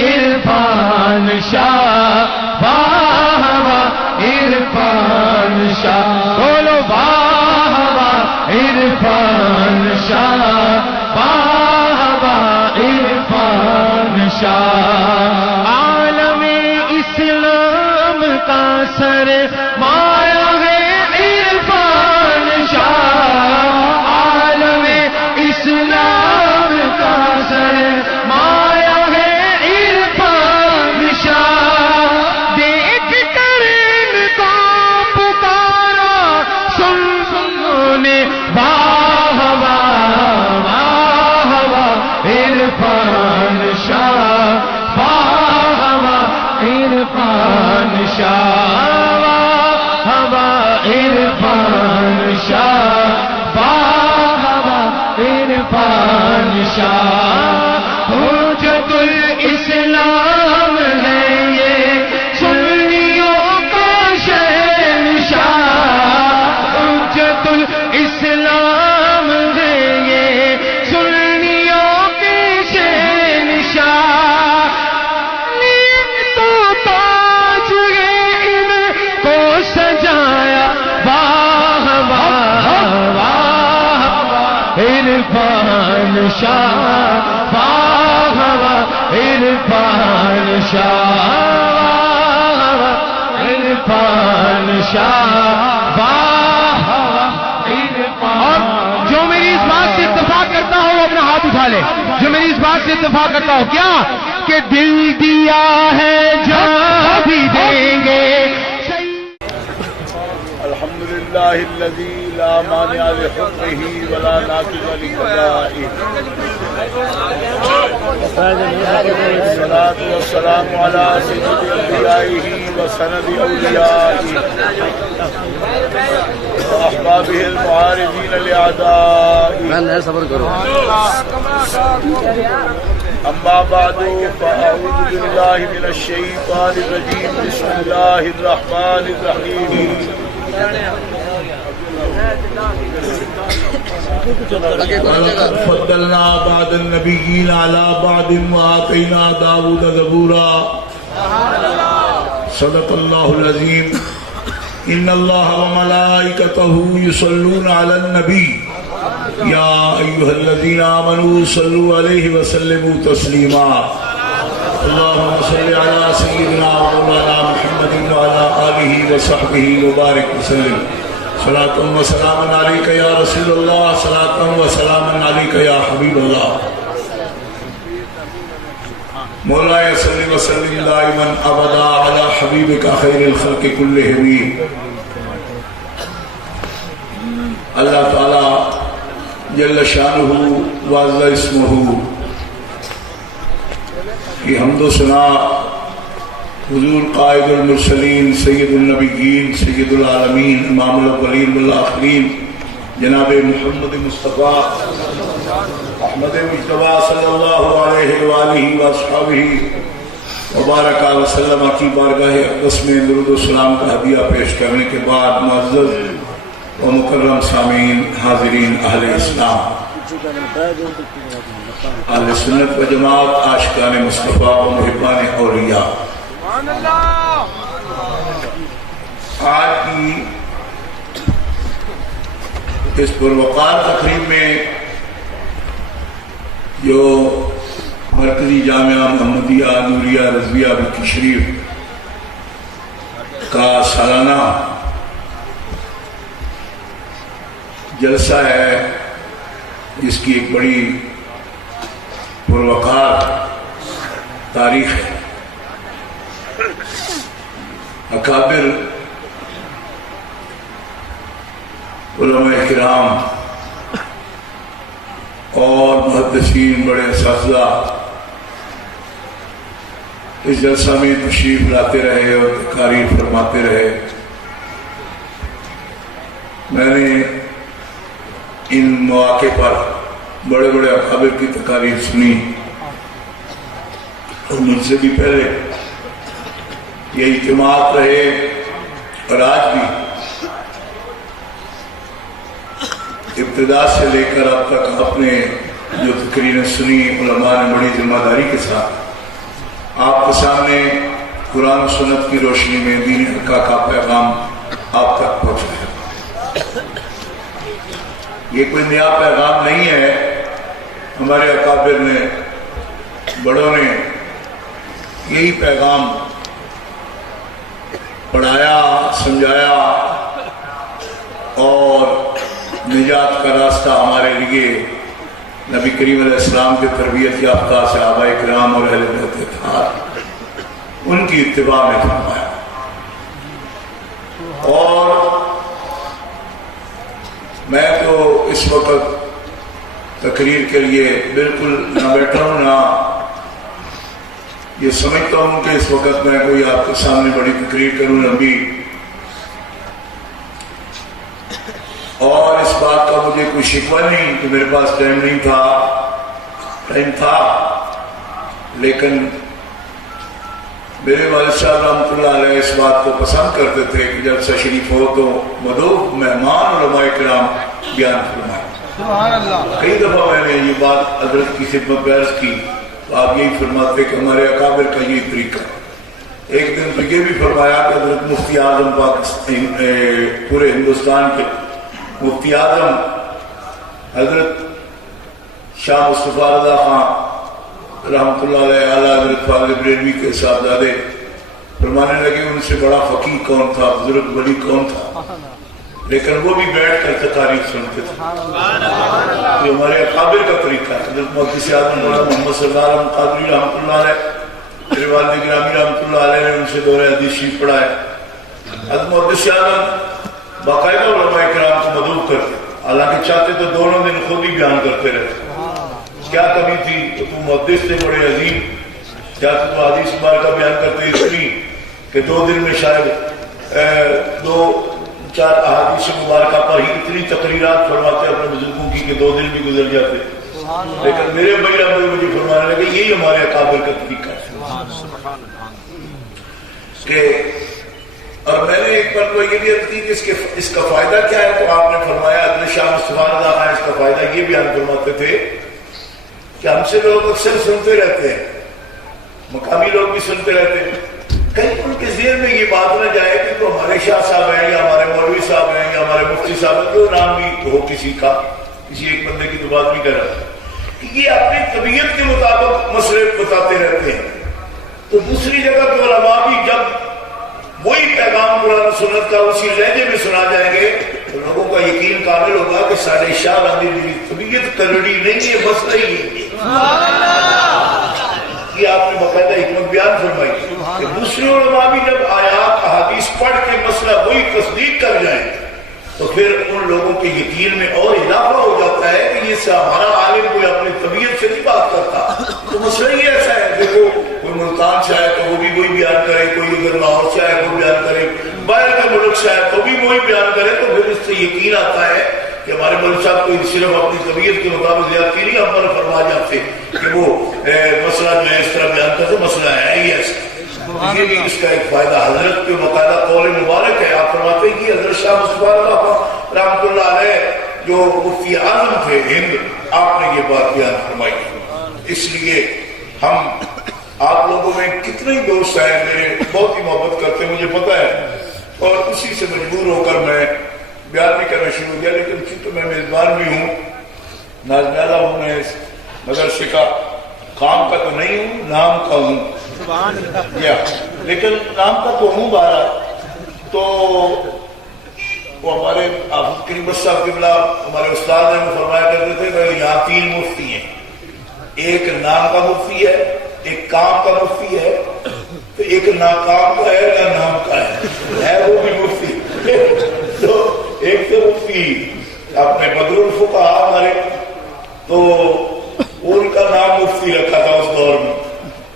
عرفان شاہ واہ واہ عرفان شاہ بولو واہ واہ عرفان شاہ واہ واہ عرفان شاہ عالم اسلام کا سر مایا ہے عرفان شاہ عالم اسلام کا سر مایا ہے عرفان شاہ دیکھ کر ان کو پکارا سن نے واہ واہ واہ واہ عرفان شاہ واہ واہ عرفان شاہ واہ واہ عرفان شاہ واہ واہ عرفان شاہ حجت الاسلام ہے یہ سنیوں کا شہنشاہ حجت الاسلام ہے یہ سنیوں کے شہنشاہ تو تاج ہے ان کو سجایا واہ واہ واہ عرفان شاہ واہ واہ عرفان شاہ واہ واہ عرفان شاہ واہ واہ عرفان. اور جو میری اس بات سے اتفاق کرتا ہو وہ اپنا ہاتھ اٹھا لے. جو میری اس بات سے اتفاق کرتا ہو کیا کہ دل دیا ہے جہاں بھی دیں گے. الحمدللہ الذی لا مانع لحکمہ ولا ناقض لقضائہ والصلاة والسلام علی سید انبیائہ وسند اولیائہ واحبابہ المعارضین لأعدائہ. صبر کرو. اما بعد فاعوذ باللہ من الشیطان الرجیم بسم اللہ الرحمن الرحیم. وَلَقَدْ فَضَّلْنَا بَعْضَ النَّبِيِّينَ عَلَى بَعْضٍ وَآتَيْنَا دَاوُودَ زَبُورًا. صدق اللہ العظیم. ان اللہ وملائکتہ یصلون علی النبی یا ایھا الذین آمنوا صلوا علیہ وسلموا تسلیما. اللہم صل علی سیدنا مولانا محمد وعلی آلہ وصحبہ وبارک وسلم. صلاۃ و سلام علیک یا رسول اللہ. صلاۃ و سلام علیک یا حبیب اللہ. مولانا صلی وسلم دائما ابدا علی حبیبک خیر الخلق کلہم. اللہ تعالی جل شانہ وعز اسمہ کی حمد و ثنا حضور قائد المرسلین سید النبیین سید العالمین امام الاولین والآخرین جناب محمد مصطفیٰ احمد مجتبیٰ صلی اللہ علیہ وآلہ وآصحابہ وبارک وسلم کی بارگاہ اقدس میں درود و سلام کا ہدیہ پیش کرنے کے بعد معزز و مکرم سامعین حاضرین اہل اسلام اہل سنت و جماعت عاشقان مصطفیٰ و محبان اولیاء، آج کی اس پروقار تقریب میں جو مرکزی جامعہ محمدیہ نوریہ رضویہ مکی شریف کا سالانہ جلسہ ہے، جس کی ایک بڑی پروقار تاریخ ہے. اکابر علماء کرام اور محدثین بڑے اساتذہ اس جلسہ میں تشریف لاتے رہے اور تقاریر فرماتے رہے. میں نے ان مواقع پر بڑے بڑے اکابر کی تقاریر سنی اور مجھ سے بھی پہلے یہ اجتماعات رہے اور آج بھی ابتدا سے لے کر اب تک اپنے جو تقریریں سنی علماء نے بڑی ذمہ داری کے ساتھ آپ کے سامنے قرآن و سنت کی روشنی میں دین حقہ کا پیغام آپ تک پہنچایا۔ یہ کوئی نیا پیغام نہیں ہے، ہمارے اکابر نے، بڑوں نے یہی پیغام پڑھایا، سمجھایا اور نجات کا راستہ ہمارے لیے نبی کریم علیہ السلام کے تربیت یافتہ صحابہ کرام اور اہل بیت اطہار ان کی اتباع میں فرمایا۔ اور میں تو اس وقت تقریر کے لیے بالکل نہ بیٹھا ہوں، نہ یہ سمجھتا ہوں کہ اس وقت میں کوئی آپ کے سامنے بڑی تقریر کروں لمبی، اور اس بات کا مجھے کوئی شکوہ نہیں کہ میرے پاس ٹائم نہیں تھا، ٹائم تھا، لیکن میرے والد صاحب رحمۃ اللہ علیہ اس بات کو پسند کرتے تھے کہ جب تشریف ہو تو مدعو مہمان علماء کرام بیان فرمائیں۔ سبحان اللہ۔ کئی دفعہ میں نے یہ بات حضرت کی خدمت میں عرض کی تو آپ یہی فرماتے کہ ہمارے اکابر کا یہ طریقہ۔ ایک دن تو یہ بھی فرمایا کہ حضرت مفتی اعظم پاکستان پورے ہندوستان کے مفتی اعظم حضرت شاہ مصطفیٰ رضا خان رحمۃ اللہ علیہ اعلیٰ حضرت فاضل بریلوی کے صاحبزادے فرمانے لگے ان سے بڑا فقیہ کون تھا، بزرگ ولی کون تھا، لیکن وہ بھی بیٹھ کر تقاریر سنتے تھے۔ یہ ہمارے اکابر کا طریقہ ہے۔ حضرت محدث اعظم مولانا محمد صلی اللہ علیہ قادری رحمۃ اللہ علیہ، میرے والد گرامی رحمۃ اللہ علیہ نے ان سے دورہ حدیث شریف پڑھایا۔ حضرت محدث اعظم باقاعدہ علماء کرام کو مدعو کرتے، حالانکہ چاہتے تو دونوں دن خود ہی بیان کرتے رہتے۔ کیا کمی تھی کہ تم محدث تھے بڑے عظیم، چاہتے تو حدیث مبارکہ بیان کرتے اتنی کہ 2 دن میں شاید 2-4 احادیث مبارکہ پر ہی اتنی تقریرات فرماتے اپنے بزرگوں کی کہ 2 دن بھی گزر جاتے۔ لیکن میرے بھائی رحمت مجھے فرمانے لگے یہی ہمارے اکابر کا طریقہ ہے کہ، اور میں نے ایک بار کو یہ بھی عرض کی کہ اس کا فائدہ کیا ہے، تو آپ نے فرمایا حضرت شاہ مصطفیٰ رضا خان اس کا فائدہ یہ بیان فرماتے تھے کہ ہم سے لوگ اکثر سنتے رہتے ہیں، مقامی لوگ بھی سنتے رہتے ہیں، کہیں ان کے ذہن میں یہ بات نہ جائے کہ تو ہمارے شاہ صاحب ہیں یا ہمارے مولوی صاحب ہیں یا ہمارے مفتی صاحب ہیں، جو نام بھی ہو کسی کا، کسی ایک بندے کی تو بات نہیں کر رہا، کہ یہ اپنی طبیعت کے مطابق مسئلے بتاتے رہتے ہیں۔ تو دوسری جگہ تو علماء بھی جب وہی پیغام قرآن و سنت کا اسی لہجے میں سنا جائیں گے تو لوگوں کا یقین کامل ہوگا کہ سارے شاہ بندی میری طبیعت کرڑی نہیں ہے، مسئلہ ہی ہے۔ یہ آپ نے باقاعدہ حکمت بیان فرمائی کہ دوسرے علماء بھی جب آیات احادیث پڑھ کے مسئلہ وہی تصدیق کر جائیں تو پھر ان لوگوں کے یقین میں اور اضافہ ہو جاتا ہے کہ یہ ہمارا عالم کوئی اپنی طبیعت سے نہیں بات کرتا، تو مسئلہ ہی ایسا ہے کہ وہ کوئی ملتان سے آئے تو وہ بھی وہی بیان کرے، کوئی اگر لاہور سے آئے وہ بیان کرے، باہر کے ملک سے آئے تو بھی وہی بیان کرے، تو پھر اس سے یقین آتا ہے کہ ہمارے مولوی صاحب کو صرف اپنی طبیعت کے مطابق زیادتی نہیں ہم پر فرما جاتے کہ وہ مسئلہ جو ہے اس طرح بیان کرتے، مسئلہ ہے ہی ایسا۔ یہ بھی اس کا ایک فائدہ حضرت کے باقاعدہ قول مبارک ہے۔ آپ فرماتے ہیں کہ حضرت شاہ مصطفیٰ رحمۃ اللہ علیہ جو مفتی اعظم تھے ہند، آپ نے یہ بات بیان فرمائی۔ اس لیے ہم آپ لوگوں میں کتنے دوست ہیں میرے بہت ہی محبت کرتے ہیں، مجھے پتا ہے، اور اسی سے مجبور ہو کر میں بیان بھی کرنا شروع کیا، لیکن چونکہ میں میزبان بھی ہوں، نازنالہ ہوں، میں مدرسے کا کام کا تو نہیں ہوں، نام کا ہوں، لیکن نام کا تو ہوں بارہ۔ تو وہ ہمارے حافظ کریم صاحب قبلہ ہمارے استاد نے فرمایا کرتے تھے کہ یہاں 3 مفتی ہیں، ایک نام کا مفتی ہے، ایک کام کا مفتی ہے، تو ایک ناکام کا ہے یا نام کا ہے وہ بھی مفتی۔ تو ایک تو مفتی اپنے بدر الفقہ ہمارے، تو ان کا نام مفتی رکھا تھا اس دور میں،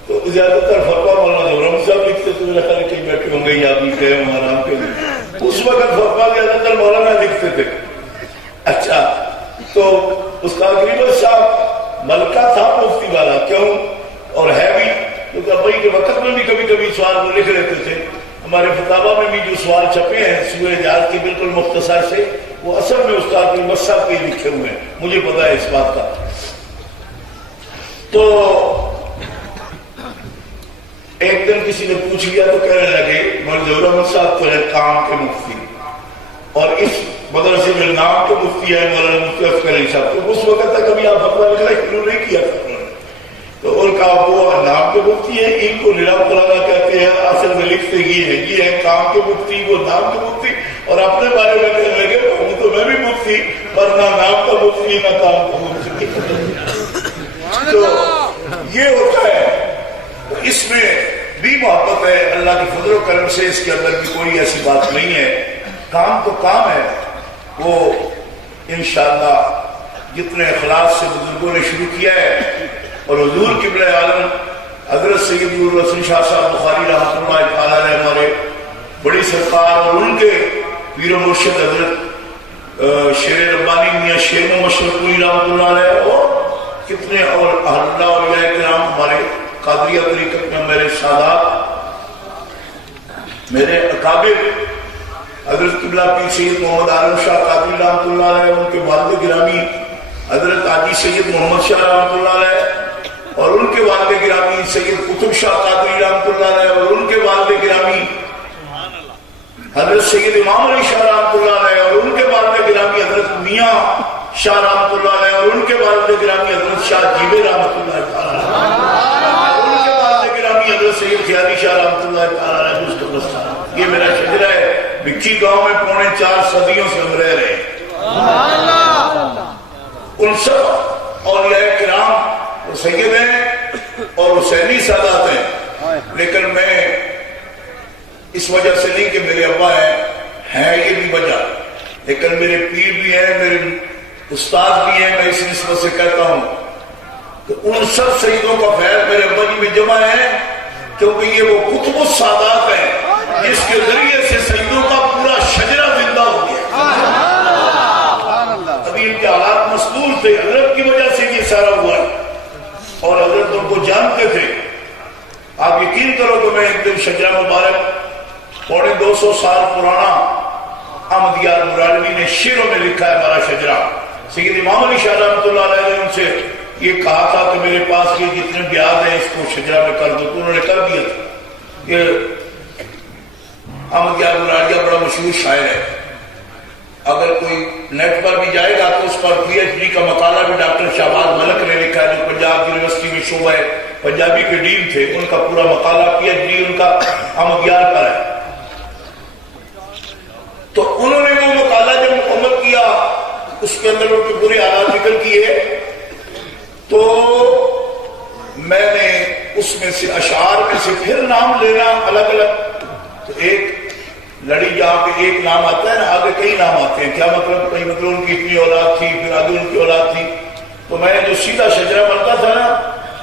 تو زیادہ تر فتویٰ مولانا زہرم صاحب لکھتے تو میرا خیال کہیں بیٹھے ہوں گے یا بھی گئے ہوں آرام کے لیے، اس وقت فتویٰ زیادہ تر مولانا لکھتے تھے۔ اچھا، تو استاد کریم صاحب ملکہ تھا مفتی والا، کیوں اور ہے بھی، کیونکہ ابھی کے وقت میں بھی کبھی کبھی سوال وہ لکھ لیتے تھے۔ ہمارے فتاوا میں بھی جو سوال چھپے ہیں سورہ جہاد کی بالکل مختصر سے، وہ اصل میں استاد کریم صاحب کے لکھے ہوئے ہیں، مجھے پتا ہے اس بات کا۔ تو کسی نے پوچھ لیا تو کہنے لگے منظور احمد صاحب تو ہے کام کے مفتی، اور اس مدرسے میں نام کے مفتی ہے مولانا مفتی اصغر علی صاحب. تو اس وقت تک کبھی آپ فتویٰ لکھنا شروع نہیں کیا تھا. تو ان کا وہ نام کے مفتی ہے، ان کو نظام قرآن کہتے ہیں، اصل میں لکھتے یہ ہے کام کے مفتی، وہ نام کے مفتی، اور اپنے بارے میں کہنے لگے وہ تو میں بھی مفتی پر نہ نام کا مفتی نہ کام کا مفتی. تو یہ ہوتا ہے، اس میں بھی محبت ہے اللہ کی فضل و کرم سے. اس کے اندر بھی کوئی ایسی بات نہیں ہے. کام تو کام ہے، وہ انشاءاللہ جتنے اخلاص سے بزرگوں نے شروع کیا ہے، اور حضور قبلہ عالم حضرت سید الرسول شاہ صاحب بخاری رحمۃ اللہ تعالیٰ علیہ ہمارے بڑی سرکار، اور ان کے پیر و مرشد حضرت شیر ربانی میاں شیر محمد شرقی رحمۃ اللہ علیہ، اور کتنے اور اہل اللہ اولیاء کرام ہمارے قادریہ طریقت میں میرے سادات، میرے اکابر حضرت قبلہ پیر سید محمد عالم شاہ قادری رحمۃ اللہ علیہ، ان کے والد گرامی حضرت حاجی سید محمد شاہ رحمۃ اللہ علیہ، اور ان کے والد گرامی سید قطب شاہ قادری رحمۃ اللہ علیہ، اور ان کے والد گرامی حضرت سید امام علی شاہ رحمۃ اللہ علیہ، اور ان کے والد گرامی حضرت میاں شاہ رحمۃ اللہ علیہ، اور ان کے والد گرامی حضرت شاہ جیبے رحمۃ اللہ تعالیٰ علیہ، اور ان کے والد گرامی حضرت سید خیالی شاہ رحمۃ اللہ تعالیٰ علیہ. یہ میرا شجرہ ہے. بکھی گاؤں میں 4.25 صدیوں سے ہم رہ رہے ہیں. ان سب اولیاء کرام سید ہیں اور حسینی سادات ہیں، لیکن میں اس وجہ سے نہیں کہ میرے ابا ہیں یہ بھی وجہ، لیکن میرے پیر بھی ہیں، میرے استاد بھی ہیں. میں اس نسبت سے کہتا ہوں کہ ان سب سیدوں کا فیض میرے ابا جی میں جمع ہے، کیونکہ یہ وہ قطب السادات ہیں جس کے ذریعے سے سیدوں کا پورا شجرہ زندہ ہو گیا. ابھی ان کے حالات مستور تھے، حضرت کی وجہ سے یہ سارا ہوا ہے، اور حضرت ان کو جانتے تھے. آپ یقین کرو کہ میں ایک دن شجرہ مبارک 250 سال پرانا احمد یار مرادوی نے شعروں میں لکھا ہے ہمارا شجرہ. سید امام علی شاہ رحمۃ اللہ علیہ نے ان سے یہ کہا تھا کہ میرے پاس یہ جتنے بیاد ہیں اس کو شجرہ میں کر دو، تو انہوں نے کر دیا تھا. یہ احمد یار مرادیہ بڑا مشہور شاعر ہے. اگر کوئی نیٹ پر بھی جائے گا تو اس پر پی ایچ ڈی کا مقالہ بھی ڈاکٹر شہباز ملک نے لکھا ہے، جو پنجاب یونیورسٹی میں شعبہ پنجابی کے ڈین تھے. ان کا پورا مقالہ پی ایچ ڈی ان کا احمد یار پر ہے. تو انہوں نے وہ مقالہ جب مکمل کیا، اس کے اندر ان کے پورے حالات ذکر کیے، تو میں نے اس میں سے اشعار میں سے پھر نام لینا الگ الگ. تو ایک لڑی جہاں پہ ایک نام آتا ہے نا، آگے کئی نام آتے ہیں. کیا مطلب؟ کئی مطلب ان کی اتنی اولاد تھی، پھر آگے ان کی اولاد تھی. تو میں نے جو سیدھا شجرہ بنتا تھا نا،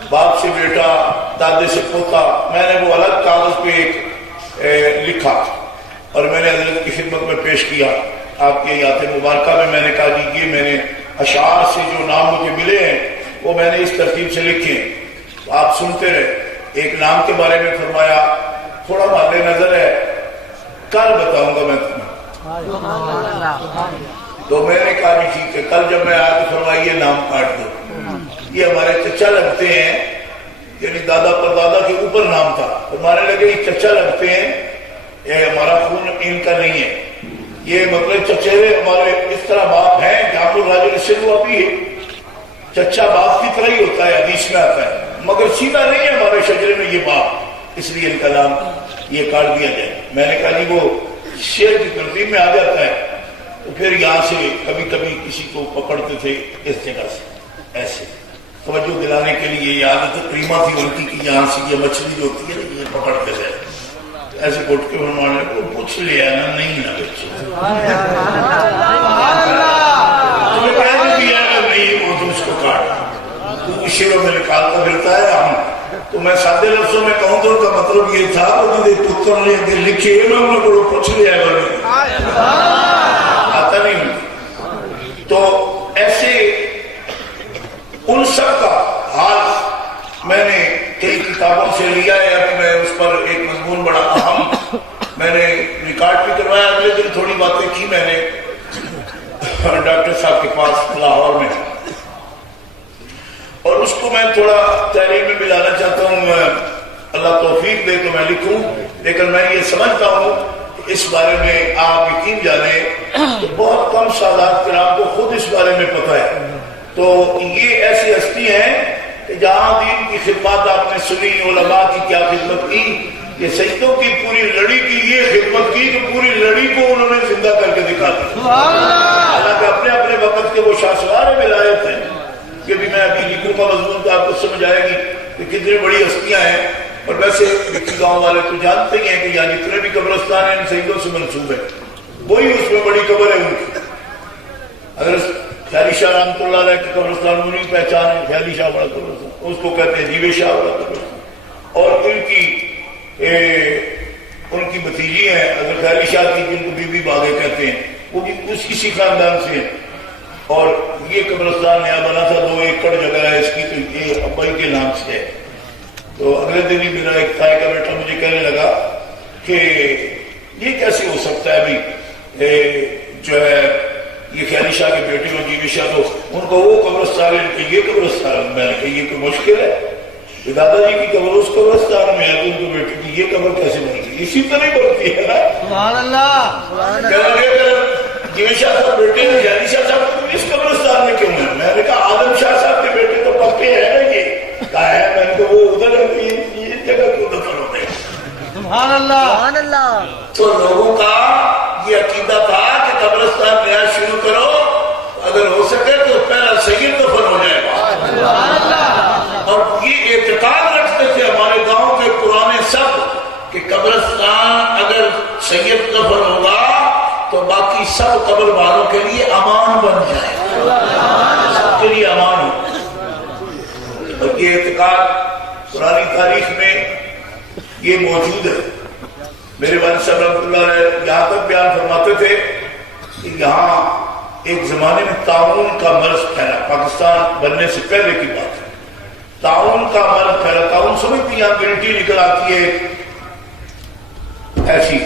باپ سے بیٹا، دادے سے پوتا، میں نے وہ الگ کاغذ پہ ایک لکھا اور میں نے حضرت کی خدمت میں پیش کیا. آپ کے یاد مبارکہ میں نے کہا جی یہ میں نے اشعار سے جو نام مجھے ملے ہیں وہ میں نے اس ترتیب سے لکھے. آپ سنتے رہے. ایک نام کے بارے میں فرمایا، تھوڑا مد نظر ہے، کل بتاؤں گا میں تمہیں. تو میں نے کہا جی ٹھیک ہے، کل جب میں آیا تو فرمایا یہ نام کاٹ دو. یہ ہمارے چچا لگتے ہیں، یعنی دادا پر دادا کے اوپر نام تھا. فرمانے لگے یہ چچا لگتے ہیں، یہ ہمارا خون ان کا نہیں ہے. یہ مطلب چچیرے ہمارے اس طرح باپ ہیں کہ آپ لوگ راجل سے وہ ابھی ہے، چچا باپ کی طرح ہی ہوتا ہے، حدیث میں آتا ہے، مگر سیدھا نہیں ہے ہمارے شجرے میں یہ باپ، اس لیے ان کا نام یہ کاٹ دیا جائے. میں نے کہا جی وہ شعر کی ترتیب میں آ جاتا ہے. تو پھر یہاں سے کبھی کبھی کسی کو پکڑتے تھے اس جگہ سے ایسے توجہ دلانے کے لیے. یہ عادت کریمہ تھی ان کی کہ یہاں سے یہ مچھلی جو ہوتی ہے نا یہ پکڑتے تھے ایسے گھٹ کے فرمانے کو پوچھ لیا نا، نہیں نا بچے تمہیں کہہ دیا نہیں، وہ تم اس کو کاٹ، تو شعروں میں نکالتا پھرتا ہے. ہم تو میں سادے لفظوں میں کہوں تو ان کا مطلب یہ تھا کہ پتر نے اگر لکھے میں انہوں کو پوچھ لیا آتا نہیں. تو ایسے ان سب کا حال میں نے کئی کتابوں سے لیا ہے. ابھی میں اس پر ایک مضمون بڑا اہم میں نے ریکارڈ بھی کروایا. اگلے دن تھوڑی باتیں کی میں نے ڈاکٹر صاحب کے پاس لاہور میں، اور اس کو میں تھوڑا تحریر میں ملانا چاہتا ہوں. اللہ توفیق توفیق دے تو میں لکھوں، لیکن میں یہ سمجھتا ہوں کہ اس بارے میں آپ یقین جانیں تو بہت کم سادات کرام کو خود اس بارے میں پتہ ہے۔ تو یہ ایسی ہستی ہیں کہ جہاں دین کی خدمات آپ نے سنی، علماء کی کیا خدمت کی، یہ سجدوں کی پوری لڑی کی یہ خدمت کی کہ پوری لڑی کو انہوں نے زندہ کر کے دکھا دیا۔ حالانکہ اپنے اپنے وقت کے وہ شاہسوار ولایت ہیں، یہ بھی میں ابھی لکھوں کا مضمون تو آپ کو سمجھ آئے گی کہ کتنی بڑی ہستیاں ہیں۔ اور ویسے لکھی گاؤں والے تو جانتے ہی ہیں کہ یعنی جتنے بھی قبرستان ہیں ان سجدوں سے منسوب ہے، وہی اس میں بڑی قبر ہے ان کی۔ اگر خیالی شاہ رحمۃ اللہ علیہ کی قبرستان انہیں پہچان ہے، خیالی شاہ والا قبرستان، اس کو کہتے ہیں جیوے شاہ والا قبرستان، اور ان کی بھتیجی ہیں اگر خیالی شاہ کی جن کو بی بی باغے کہتے ہیں، وہ بھی اسی خاندان سے ہیں۔ اور یہ قبرستان نیا بنا تھا، 2 ایکڑ جگہ ہے اس کی، تو یہ ابا کے نام سے ہے۔ تو اگلے دن ہی میرا ایک تھائی کا بیٹا مجھے کہنے لگا کہ یہ کیسے ہو سکتا ہے بھی جو ہے یہ خیالی شاہ کے بیٹے اور جیوی شاہ، تو ان کو وہ قبرستان ہے کہ یہ قبرستان، میں نے کہا یہ کوئی مشکل ہے، دادا جی کی قبر اس قبرستان میں ہے، تو ان کے بیٹے کی یہ قبر کیسے بن گئی؟ اسی طرح ہی بنتی ہے نا۔ سبحان اللہ۔ جیوی شاہ صاحب بیٹے ہیں، خیالی شاہ صاحب اس قبرستان میں کیوں ہے؟ میں نے کہا عالم شاہ صاحب کے بیٹے تو پکے ہیں نا، یہ کہا ہے میں نے کہا وہ ادھر ہے، یہ جگہ کیوں دفن ہوتے ہیں؟ سبحان اللہ، سبحان اللہ۔ تو لوگوں کا یہ عقیدہ تھا کہ قبرستان نیا شروع کرو، اگر ہو سکے تو پہلا سید دفن ہو جائے گا۔ اور یہ اعتقاد رکھتے تھے ہمارے گاؤں کے پرانے سب کہ قبرستان اگر سید دفن ہوگا تو باقی سب قبر والوں کے لیے امان بن جائے گا، سب کے لیے امان ہو۔ اور یہ اعتقاد پرانی تاریخ میں یہ موجود ہے۔ میرے والد صاحب رحمۃ اللہ علیہ یہاں تک بیان فرماتے تھے کہ یہاں ایک زمانے میں تعاون کا مرض پھیلا، پاکستان بننے سے پہلے کی بات ہے، تعاون کا مرض پھیلا۔ تعاون سمجھتی یہاں گرنٹی نکل آتی ہے ایسی،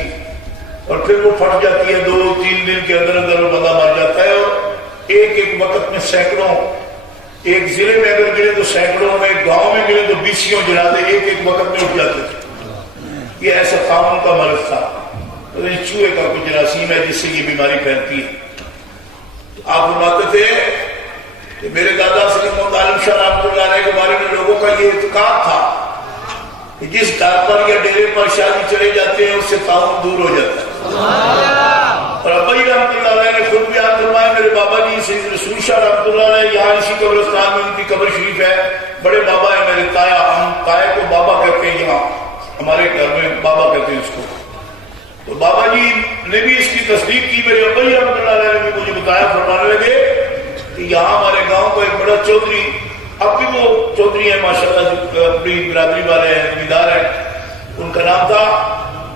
اور پھر وہ پھٹ جاتی ہے، 2-3 دن کے اندر اندر وہ بندہ مر جاتا ہے، اور ایک وقت میں سینکڑوں، ایک ضلع میں اگر گرے تو سینکڑوں میں، ایک گاؤں میں گرے تو 20 جنازے ایک وقت میں اٹھ جاتے تھے۔ یہ ایسا تعاون کا مرض تھا، چوہے کا کوئی جراثیم ہے جس سے یہ بیماری پھیلتی ہے۔ آپ فرماتے تھے کہ میرے دادا سلیم محمد عالم شاہ رحمۃ اللہ علیہ کے بارے میں لوگوں کا یہ اعتقاد تھا کہ جس گھر پر یا ڈیرے پر شادی چلے جاتے ہیں اس سے تعاون دور ہو جاتا ہے۔ اور ابا جی رحمۃ اللہ علیہ نے خود بیان فرمایا، میرے بابا جی سید رسول شاہ رحمۃ اللہ علیہ یہاں اسی قبرستان میں ان کی قبر شریف ہے، بڑے بابا ہے میرے تایا، ہم تایا کو بابا کہتے ہیں، یہاں ہمارے گھر میں بابا کہتے ہیں اس کو۔ تو بابا جی نے بھی اس کی تصدیق کی، میرے ابا جی رحمۃ اللہ علیہ نے بھی مجھے بتایا، فرمانے لگے کہ یہاں ہمارے گاؤں کا ایک بڑا چودھری، اب بھی وہ چودھری ہیں ماشاءاللہ، اپنی برادری والے ہیں، زمیندار ہیں، ان کا نام تھا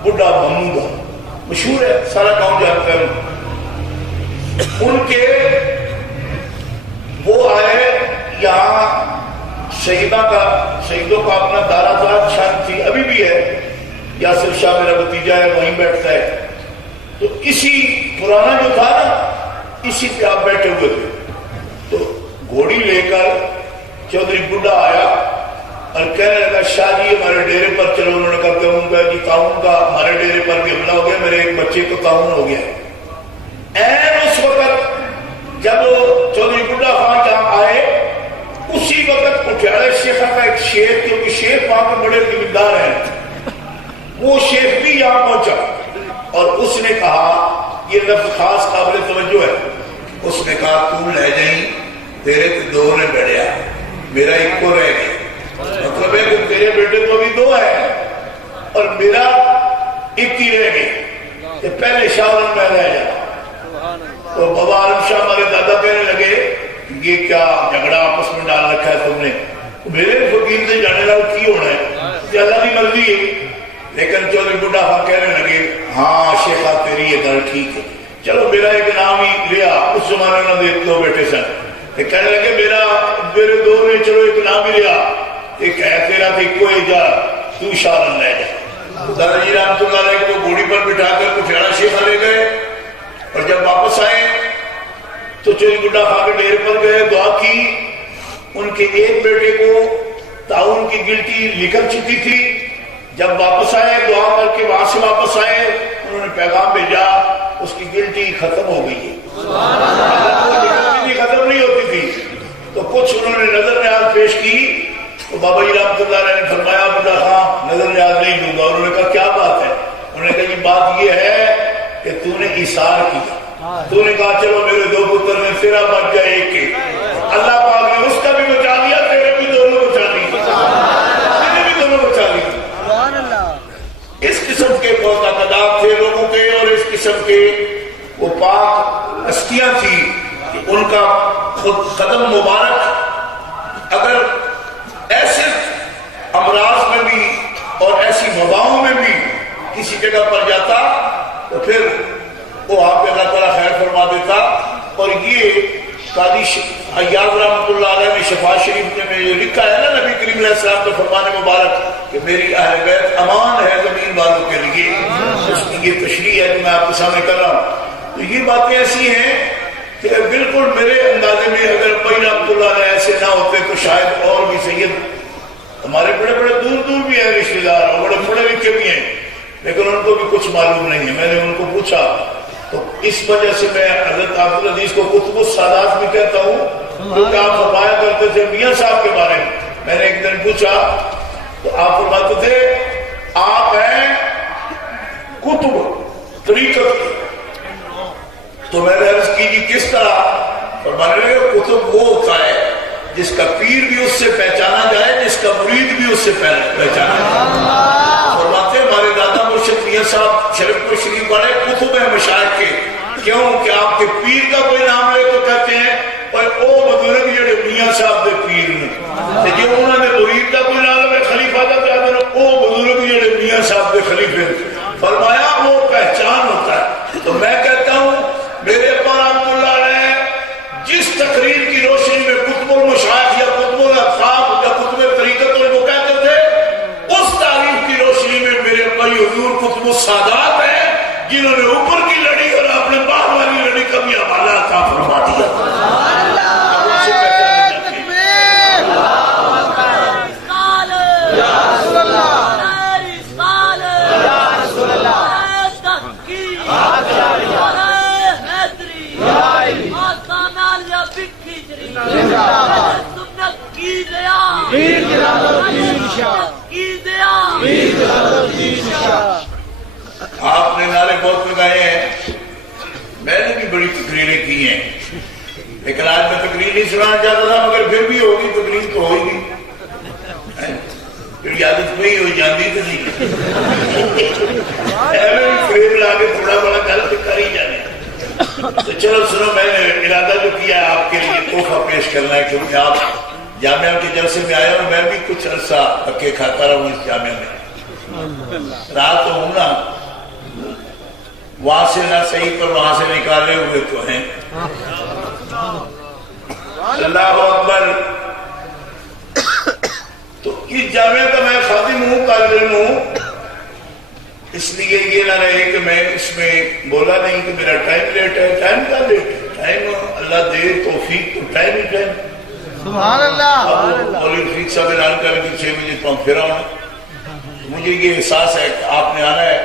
بڈھا محمود، مشہور ہے، سارا گاؤں جانتا ہے ان کے۔ وہ آئے یہاں، شہیدوں کا اپنا دارا تھا، شان تھی، ابھی بھی ہے، یاسر شاہ میرا بھتیجا ہے وہیں بیٹھتا ہے، تو اسی پرانا جو تھا نا اسی پہ آپ بیٹھے ہوئے تھے۔ تو گھوڑی لے کر چودھری بڈھا آیا اور کہنے لگا شاہ جی ہمارے ڈیرے پر چلو۔ انہوں نے کہا کہ ان کا جی تعاون کا ہمارے ڈیرے پر بھی حملہ ہو گیا، میرے ایک بچے کو تعاون ہو گیا۔ اس وقت جب چودھری بڈھا خان جہاں آئے اسی وقت اٹھیاڑے شیخہ کا ایک شیخ، کیونکہ شیخ وہاں کے بڑے زمیندار ہیں، وہ شیخ بھی یہاں پہنچا اور اس نے کہا، یہ لفظ خاص قابل توجہ ہے، اس نے کہا تو لے جائیں، تیرے تو 2 نے بڑھیا، میرا 1 کو رہ گیا، مطلب ہے کہ تیرے بیٹے تو ابھی 2 ہیں اور میرا 1 ہی رہ گیا، کہ پہلے شاہ میں رہ جا۔ تو بابا عالم شاہ ہمارے دادا کہنے لگے یہ کیا جھگڑا آپس میں ڈال رکھا ہے تم نے، میرے فقیر سے جانے لگا کی ہونا ہے، یہ اللہ کی مرضی ہے۔ لیکن چودھری بڈھا خان کہنے لگے ہاں شیخا تیری یہ گل ٹھیک ہے، چلو میرا ایک نام ہی لیا، اس زمانے میں 2 بیٹے سن، کہنے لگے میرے 2 نے چلو ایک نام ہی لیا، ایک ہے تیرا تو ایک کو جا، تو شاہ لے جا۔ دادا جی رحمۃ اللہ علیہ کو گھوڑی پر بٹھا کر کٹھیاڑا شیخا لے گئے، اور جب واپس آئے تو چودھری بڈھا خان کے ڈیرے پر گئے، دعا کی، ان کے ایک بیٹے کو تعاون کی گلٹی نکل چکی تھی جب واپس آئے دعا کر کے وہاں سے واپس آئے انہوں نے پیغام بھیجا اس کی گلٹی ختم ہو گئی ہے، ختم نہیں ہوتی تھی، تو کچھ انہوں نے نظر نیاز پیش کی تو بابا جی رحمۃ اللہ علیہ نے فرمایا بیٹا ہاں نظر نیاز نہیں دوں گا. انہوں نے کہا کیا بات ہے؟ انہوں نے کہا یہ بات یہ ہے کہ تو نے ایثار کیا، تو نے کہا چلو میرے دو پتر نے تیرا بچ جائے ایک کے، اللہ پاک نے اس کا بھی بچا لیا، تیرے بھی دونوں بچا لی، تیرے بھی دونوں بچا لی. اس قسم کے معتقدات تھے لوگوں کے، اور اس قسم کے وہ پاک ہستیاں تھی کہ ان کا خود قدم مبارک اگر ایسے امراض میں بھی اور ایسی وباؤں میں بھی کسی جگہ پر جاتا تو پھر وہ آپ پہ اللہ تعالیٰ خیر فرما دیتا. اور یہ قاضی عیاض رحمۃ اللہ علیہ نے شفا شریف میں جو لکھا ہے نا نبی کریم علیہ السلام کے فرمان مبارک کہ میری اہل بیت امان ہے زمین والوں کے لیے، اس کی یہ تشریح ہے جو میں آپ کے سامنے کر رہا ہوں. تو یہ باتیں ایسی ہیں کہ بالکل میرے اندازے میں اگر بھائی رحمۃ اللہ علیہ ایسے نہ ہوتے تو شاید اور بھی سید ہمارے بڑے بڑے دور دور بھی ہیں رشتے دار اور بڑے پڑھے لکھے بھی ہیں، لیکن ان کو بھی کچھ معلوم نہیں ہے. میں نے ان کو پوچھا تو اس وجہ سے میں حضرت عبدالعزیز کو قطب السادات بھی کہتا ہوں کیونکہ آپ فرمایا کرتے تھے میاں صاحب کے بارے میں. میں نے ایک دن پوچھا تو آپ فرماتے تھے آپ ہیں قطب طریقت کے. تو میں نے عرض کی جی کس طرح؟ فرمانے لگے قطب وہ ہوتا ہے جس کا پیر بھی اس سے پہچانا جائے، جس کا مرید بھی اس سے پہچانا جائے. فرماتے ہمارے دادا مرشد میاں صاحب شریف پور شریف والے قطب ہیں مشائخ کے. کیوں کہ آپ کے پیر کا کوئی نام لے تو کہتے ہیں اور او بزرگ جڑے میاں صاحب دے پیر نے، جی انہوں نے مرید کا کوئی نام لے خلیفہ کا کہتے ہیں او بزرگ جڑے میاں صاحب دے خلیفے. فرمایا وہ پہچان ہوتا ہے. تو میں کہتا ہوں میرے ابا رحمۃ اللہ علیہ جس تقریر کی روشنی میں قطب المشائخ یا قطب الاقطاب یا قطب طریقت کو کہتے تھے، اس تعریف کی روشنی میں میرے ابا حضور قطب السادات ہیں جنہوں نے اوپر کی لڑی اور اپنے باہر والی لڑی کا بھی حوالہ عطا فرما دیا. آپ نے نعرے بہت لگائے ہیں، میں نے بھی بڑی تقریریں کی ہیں، لیکن آج میں تقریر نہیں سنانا چاہتا تھا، مگر پھر بھی ہوگی تقریر تو ہوگی. پھر عادت نہیں ہو جاتی تو نہیں فریب لا کے تھوڑا بڑا گل تو کر ہی جانے. تو چلو سنو، میں نے ارادہ جو کیا ہے آپ کے لیے تحفہ پیش کرنا ہے، کیونکہ آپ جامعہ کے جلسے میں آئے اور میں بھی کچھ عرصہ پکے کھاتا رہا ہوں اس جامعہ میں. رات تو ہوں نا، وہاں سے نہ صحیح پر وہاں سے نکالے ہوئے تو ہیں. اللہ اکبر. تو اس جامعہ کا میں خادم ہوں، طالب علم ہوں، اس لیے یہ نہ رہے کہ میں اس میں بولا نہیں کہ میرا ٹائم لیٹ ہے. ٹائم کا لیٹ ہے؟ ٹائم اللہ دے توفیق تو ٹائم ہی ٹائم. سبحان اللہ. مولوی رفیق صاحب اعلان کر کے 6 بجے تو ہم پھر آؤں. مجھے یہ احساس ہے کہ آپ نے آنا ہے،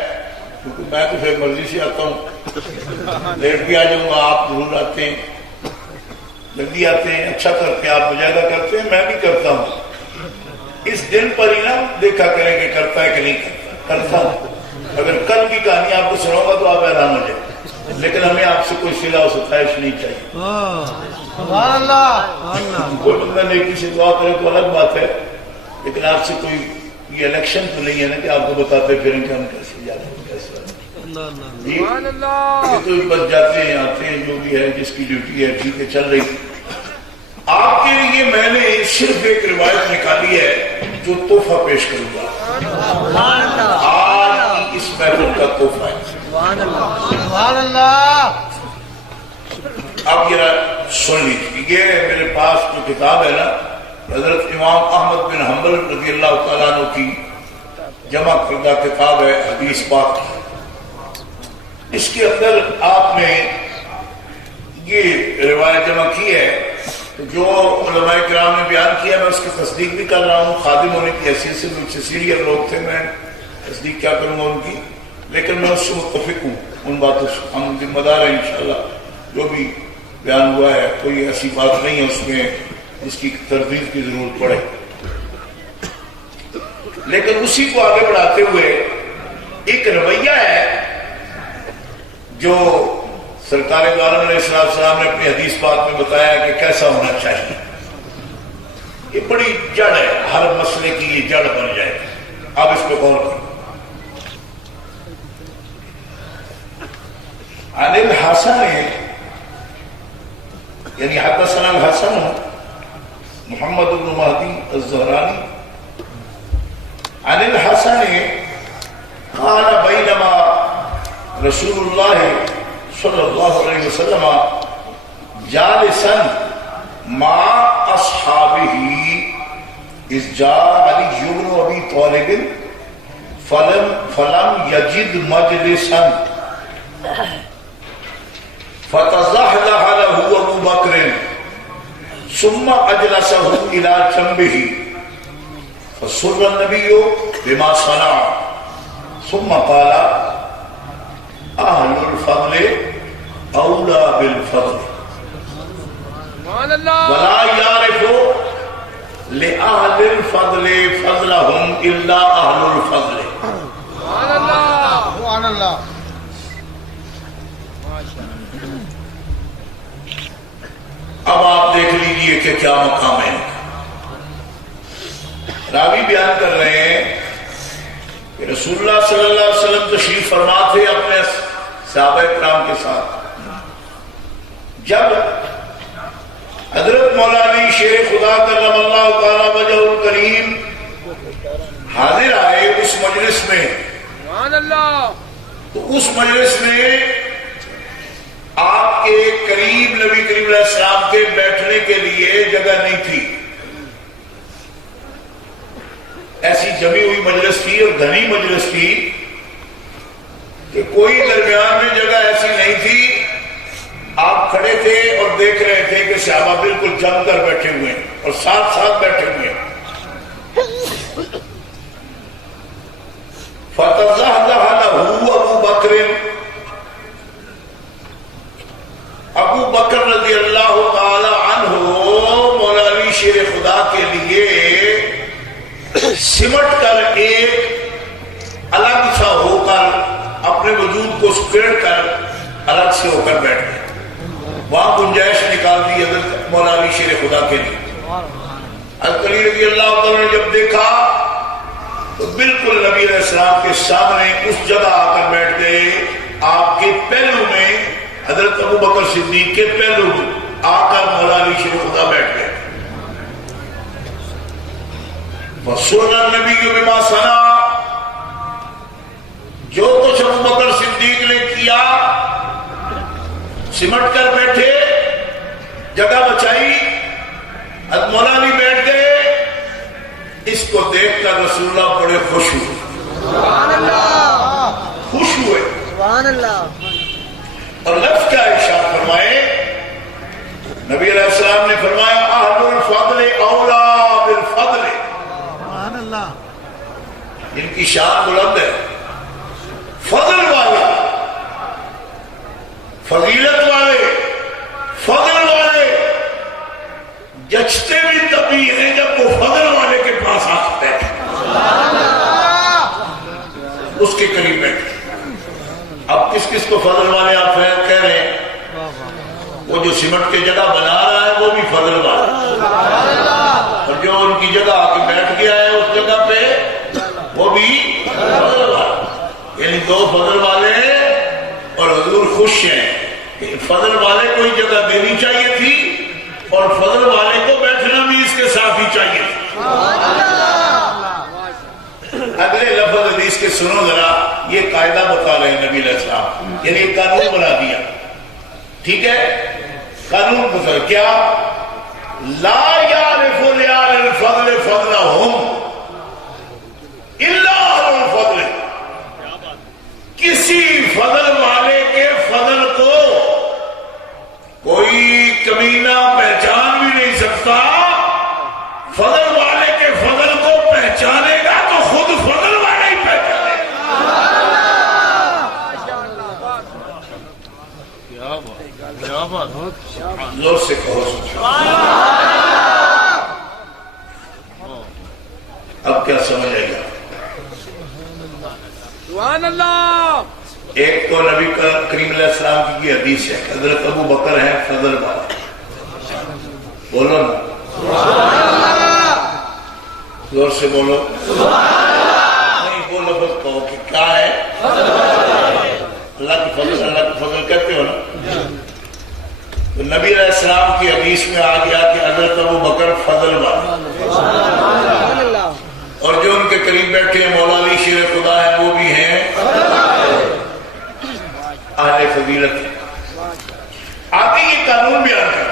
کیونکہ میں تو پھر مرضی سے آتا ہوں، لیٹ بھی آ جاؤں گا. آپ ضرور آتے ہیں، جلدی آتے ہیں، اچھا کرتے ہیں، آپ مجاہدہ کرتے ہیں، میں بھی کرتا ہوں. اس دن پر ہی نا دیکھا کریں کہ کرتا ہے کہ نہیں کرتا. اگر کل کی کہانی آپ کو سناؤں گا تو آپ حیران ہو جائیں، لیکن ہمیں آپ سے کوئی صلہ و ستائش نہیں چاہیے. سبحان اللہ. کوئی بندہ نیکی سے دعا کرے تو الگ بات ہے، لیکن آپ سے کوئی یہ الیکشن تو نہیں ہے نا کہ آپ کو بتاتے پھریں کہ ہم کیسے جاتے ہیں کیسے. تو بس جاتے ہیں آتے ہیں، جو بھی ہے جس کی ڈیوٹی ہے ٹھیک ہے چل رہی. آپ کے لیے میں نے صرف ایک روایت نکالی ہے جو تحفہ پیش کروں گا. آج اس محفل کا تحفہ ہے. سبحان اللہ. آپ یہ سن لیجیے. یہ میرے پاس جو کتاب ہے نا، حضرت امام احمد بن حنبل رضی اللہ تعالیٰ عنہ کی جمع کردہ کتاب ہے حدیث پاک کی. اس کے اندر آپ نے یہ روایت جمع کی ہے. جو علماء کرام نے بیان کیا میں اس کی تصدیق بھی کر رہا ہوں. خادم ہونے کی حیثیت سے مجھ سے سینئر لوگ تھے، میں تصدیق کیا کروں گا ان کی، لیکن میں اس سے متفق ہوں ان باتوں سے. ہم ذمہ دار ہیں انشاءاللہ. جو بھی بیان ہوا ہے کوئی ایسی بات نہیں ہے اس میں جس کی تردید کی ضرورت پڑے. لیکن اسی کو آگے بڑھاتے ہوئے ایک رویہ ہے جو سرکار دو عالم علیہ السلام نے اپنی حدیث پاک میں بتایا کہ کیسا ہونا چاہیے. یہ بڑی جڑ ہے، ہر مسئلے کی یہ جڑ بن جائے. آپ اس پہ غور کریں. عن الحسن یعنی حدثنا الحسن محمد بن مہدی الزہرانی عن الحسن قال بینما رسول اللہ صلی اللہ علیہ وسلم جالسا مع اصحابہ اذ جاء علی بن ابی طالب فلم یجد مجلسا فتزحزح له ابو بکر ثم اجلسه الى جنبه فسر النبی بما صنع ثم قال اہل الفضل اولا بالفضل ولا يعرف لأهل الفضل فضلهم الا اہل الفضل. سبحان اللہ. اب آپ دیکھ لیجئے کہ کیا مقام ہے. راوی بیان کر رہے ہیں کہ رسول اللہ صلی اللہ علیہ وسلم تشریف فرما تھے اپنے صحابہ کرام کے ساتھ. جب حضرت مولانا شیر خدا کرم اللہ تعالی وجہ الکریم حاضر آئے اس مجلس میں، تو اس مجلس میں آپ کے قریب نبی کریم علیہ السلام کے بیٹھنے کے لیے جگہ نہیں تھی. ایسی جمی ہوئی مجلس تھی اور گھنی مجلس تھی کہ کوئی درمیان میں جگہ ایسی نہیں تھی. آپ کھڑے تھے اور دیکھ رہے تھے کہ صحابہ بالکل جم کر بیٹھے ہوئے ہیں اور ساتھ ساتھ بیٹھے ہوئے ہیں. فَتَزَحْزَحَ لَهُ ابو بکر، ابو بکر رضی اللہ تعالی عنہ مولا علی شیر خدا کے لیے سمٹ کر ایک الگ سا ہو کر اپنے وجود کو سپیڑ کر الگ سے ہو کر بیٹھ گئے. وہاں گنجائش نکال دی حضرت مولا علی شیر خدا کے لیے. حضرت علی رضی اللہ تعالی نے جب دیکھا تو بالکل نبی علیہ السلام کے سامنے اس جگہ آ کر بیٹھ گئے. آپ کے پہلو میں حضرت ابو بکر صدیق کے پہلو میں آ کر مولا علی شیر خدا بیٹھ گئے. وَسُرَّ النَّبِيُّ بِمَا صَنَعَ، جو کچھ ابو بکر صدیق نے کیا سمٹ کر بیٹھے، جگہ بچائی، حضرت مولا علی بیٹھ گئے. اس کو دیکھ کر رسول اللہ بڑے خوش ہوئے. سبحان اللہ. خوش ہوئے. سبحان اللہ. اور لفظ کیا ارشاد فرمائے؟ نبی علیہ السلام نے فرمایا اہل الفضل اولا بالفضل. سبحان اللہ. ان کی شان بلند ہے. فضل والے، فضیلت والے، فضل والے جچتے بھی تبھی ہیں جب وہ فضل والے کے پاس آتے ہیں، اس کے قریب بیٹھے. اب کس کس کو فضل والے آپ کہہ رہے ہیں؟ وہ جو سمٹ کے جگہ بنا رہا ہے وہ بھی فضل والا، اور جو ان کی جگہ آ کے بیٹھ گیا ہے اس جگہ پہ وہ بھی فضل والا. یعنی دو فضل والے ہیں اور حضور خوش ہیں. فضل والے کو ہی جگہ دینی چاہیے تھی اور فضل والے کو بیٹھنا بھی اس کے ساتھ ہی چاہیے تھا. اگلے لفظ حدیث کے سنو ذرا، یہ قاعدہ بتا رہے ہیں نبی علیہ السلام، یعنی ایک قانون بنا دیا. ٹھیک ہے، قانون بتا کیا؟ لا یعرف لأهل الفضل فضلهم الا اهل الفضل. کسی فضل والے کے فضل کو کوئی کمینہ پہچان بھی نہیں سکتا. فضل والے کے فضل کو پہچانے گا تو خود فضل والے ہی پہچانے گا. سمجھ آئی گا. سبحان اللہ. ایک تو نبی کریم علیہ السلام کی حدیث ہے، حضرت ابو بکر ہیں فضل والے. بولو نا، زور سے بولو. نہیں وہ لفظ کہو کہ کیا ہے؟ اللہ کی فضل. اللہ کی فضل کہتے ہو نا. تو نبی علیہ السلام کی حدیث میں آ گیا کہ حضرت ابو بکر فضل والے، اور جو ان کے قریب بیٹھے ہیں مولا علی شیر خدا ہے وہ بھی ہیں اہل فضیلت. آگے یہ قانون بیان کر،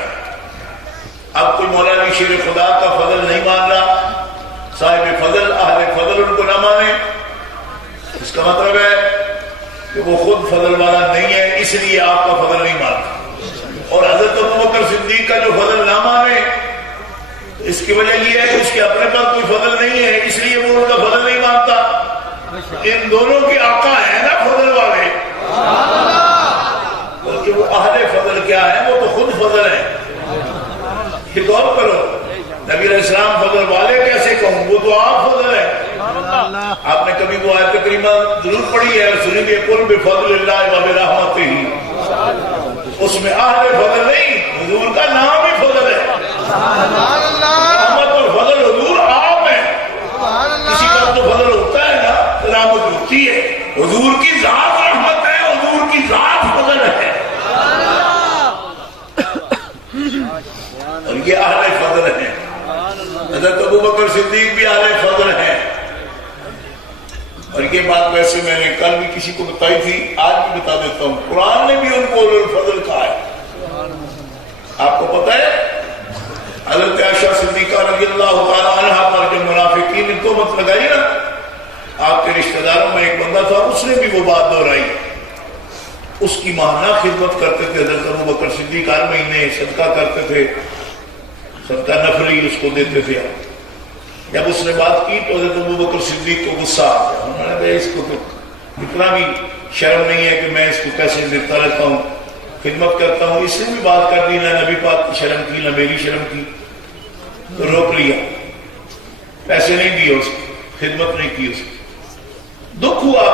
اب کوئی مولا علی شیر خدا کا فضل نہیں مان رہا، صاحب فضل اہل فضل ان کو نہ مانے، اس کا مطلب ہے کہ وہ خود فضل والا نہیں ہے، اس لیے آپ کا فضل نہیں مانتا. اور حضرت ابو بکر صدیق کا جو فضل نہ مانے اس کی وجہ یہ ہے کہ اس کے اپنے پاس کوئی فضل نہیں ہے، اس لیے وہ ان کا فضل نہیں مانتا. ان دونوں کے آقا ہیں نا فضل والے، بلکہ وہ اہل فضل کیا ہے، وہ تو خود فضل ہے. یہ غور کرو، نبی علیہ السلام فضل والے کیسے کہوں، وہ تو آپ فضل ہے. آپ نے کبھی وہ آیت کریمہ ضرور پڑھی ہے، سنی بھی قل بفضل اللہ وبرحمتہ، اس میں اہل فضل نہیں، حضور کا نام ہی فضل ہے. رحمت اور فضل حضور آپ ہیں. کسی کا تو فضل ہوتا ہے نا، رحمت ہوتی ہے. حضور کی ذات رحمت ہے، حضور کی ذات فضل ہے، اور یہ اہل فضل ہیں. حضرت ابو بکر صدیق بھی اہل فضل ہیں. اور یہ بات ویسے میں نے کل بھی کسی کو بتائی تھی، آج بھی بتا دیتا ہوں. قرآن نے بھی ان کو اولو الفضل کہا ہے. آپ کو پتہ ہے حضرت عائشہ صدیقہ رضی اللہ تعالیٰ عنہ پر جو منافقین ان کو مت لگائی نا، آپ کے رشتہ داروں میں ایک بندہ تھا، اس نے بھی وہ بات دہرائی. اس کی ماہانہ خدمت کرتے تھے حضرت ابو بکر صدیق، ہر مہینے صدقہ کرتے تھے، صدقہ نفلی اس کو دیتے تھے. جب اس نے بات کی تو حضرت ابو بکر صدیق کو غصہ آ گیا. انہوں نے کہا اس کو تو اتنا بھی شرم نہیں ہے کہ میں اس کو پیسے دیتا رہتا ہوں، خدمت کرتا ہوں. اس نے بھی بات کر دی، نہ نبی پاک کی شرم کی نہ میری شرم کی، تو روک لیا. پیسے نہیں دیے اس کو، خدمت نہیں کی اس کو. دکھ ہوا.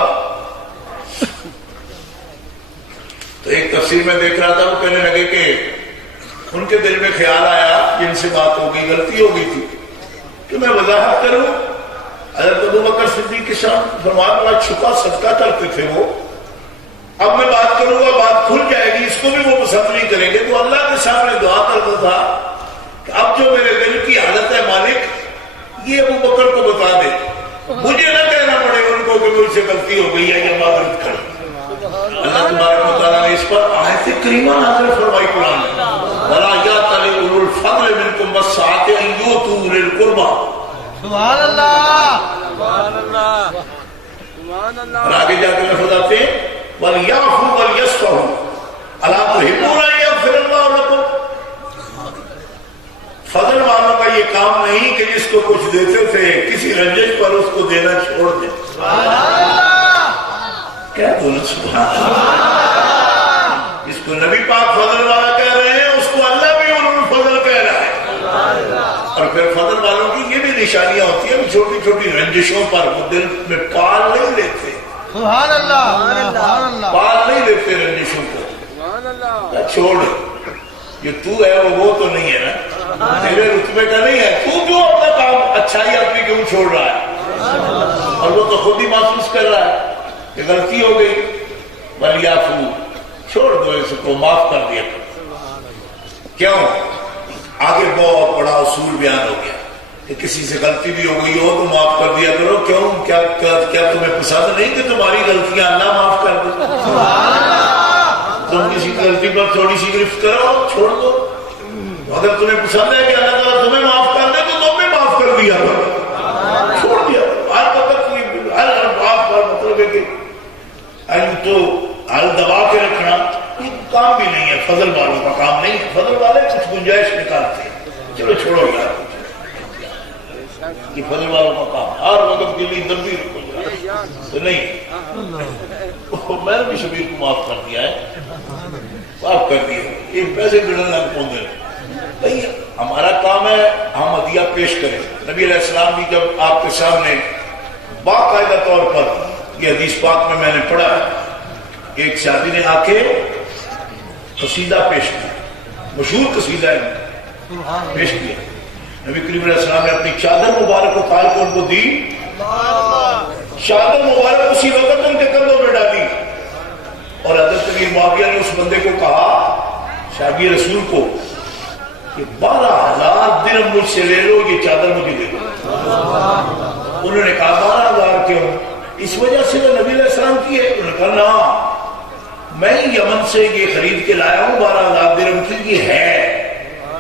تو ایک تفسیر میں دیکھ رہا تھا، وہ کہنے لگے کہ ان کے دل میں خیال آیا کہ ان سے بات ہو گئی، غلطی ہو گئی تھی، کہ میں وضاحت کروں. حضرت ابو بکر صدیق کے ساتھ فرمان والا چھپا صدقہ کرتے تھے وہ. اب میں بات کروں گا، بات کھل جائے گی، اس کو بھی وہ پسند نہیں کریں گے. تو اللہ کے سامنے دعا کرتا تھا کہ اب جو میرے دل کی حالت ہے مالک، یہ ابو بکر کو بتا دے، مجھے نہ کہنا پڑے ان کو کہ مجھ سے غلطی ہو گئی ہے یا معذرت کر. اللہ تبارک و تعالیٰ نے اس پر آیت کریمہ نازل فرمائی قرآن میں، وَلَا يَأْتَلِ أُولُو الْفَضْلِ مِنْكُمْ وَالسَّعَةِ أَن يُؤْتُوا أُولِي الْقُرْبَى. سبحان اللہ. سبحان اللہ. سبحان اللہ. اور آگے جا کے لفظ آتے ہیں وَلْيَعْفُوا وَلْيَصْفَحُوا أَلَا تُحِبُّونَ أَن يَغْفِرَ اللَّهُ لَكُمْ. فضل والوں کا یہ کام نہیں کہ جس کو کچھ دیتے تھے کسی رنجش پر اس کو دینا چھوڑ دیں. کیا بولنا سبحان اللہ. جس کو نبی پاک فضل والا کہہ رہے ہیں اس کو اللہ بھی انہوں فضل کہہ رہا ہے. اور پھر فضل والوں کی یہ بھی نشانیاں ہوتی ہیں، چھوٹی چھوٹی رنجشوں پر وہ دل میں پال نہیں لیتے. سبحان اللہ. سبحان اللہ. پال نہیں لیتے رنجشوں کو. سبحان اللہ. چھوڑ، جو تو ہے وہ تو نہیں ہے نا، تیرے رتبے کا نہیں ہے. تو جو اپنا کام اچھائی اپنی کیوں چھوڑ رہا ہے، اور وہ تو خود ہی محسوس کر رہا ہے کہ غلطی ہو گئی. وَلْيَعْفُوا، چھوڑ دو اس کو، معاف کر دیا. کیوں؟ آگے بہت بڑا اصول بیان ہو گیا کہ کسی سے غلطی بھی ہو گئی ہو تو معاف کر دیا کرو. کیوں؟ کیا تمہیں پسند نہیں کہ تمہاری غلطیاں اللہ معاف کر دے؟ تم کسی غلطی پر تھوڑی سی گرفت کرو، چھوڑ دو. اگر تمہیں پسند ہے کہ اللہ تعالیٰ تمہیں معاف کر دے تو تم بھی معاف کر دیا کرو، چھوڑ دیا. ہر وقت ہر بات پر مطلب ہے کہ تو حل دبا کے رکھنا یہ کام بھی نہیں ہے، فضل والوں کا کام نہیں. فضل والے کچھ گنجائش نکالتے ہیں، چلو چھوڑو یار، یہ فضل والوں کا کام. ہر وقت کے لیے دردی رکھو تو نہیں. میں نے بھی شبیر کو معاف کر دیا ہے، معاف کر دیا. یہ پیسے بڑھنے لگ پہنچے بھائی، ہمارا کام ہے ہم ہدیہ پیش کریں. نبی علیہ السلام بھی جب آپ کے سامنے باقاعدہ طور پر یہ حدیث پاک میں نے پڑھا ہے، ایک شادی نے آ کے قصیدہ پیش کیا، مشہور قصیدہ ہے پیش کیا، نبی کریم علیہ السلام نے اپنی چادر مبارک کو قائل کو ان کو دی، چادر مبارک اسی وقت ان کے کندھوں پہ ڈالی، اور حضرت امیر معاویہ نے اس بندے کو کہا، شاگی رسول کو، کہ 12,000 درہم مجھ سے لے لو، یہ چادر مجھے دے دو۔ انہوں نے کہا 12,000 کیوں؟ اس وجہ سے وہ نبی علیہ السلام کی ہے؟ انہوں نے کہا نا، میں یمن سے یہ خرید کے لایا ہوں 12,000 درہم کی، یہ ہے،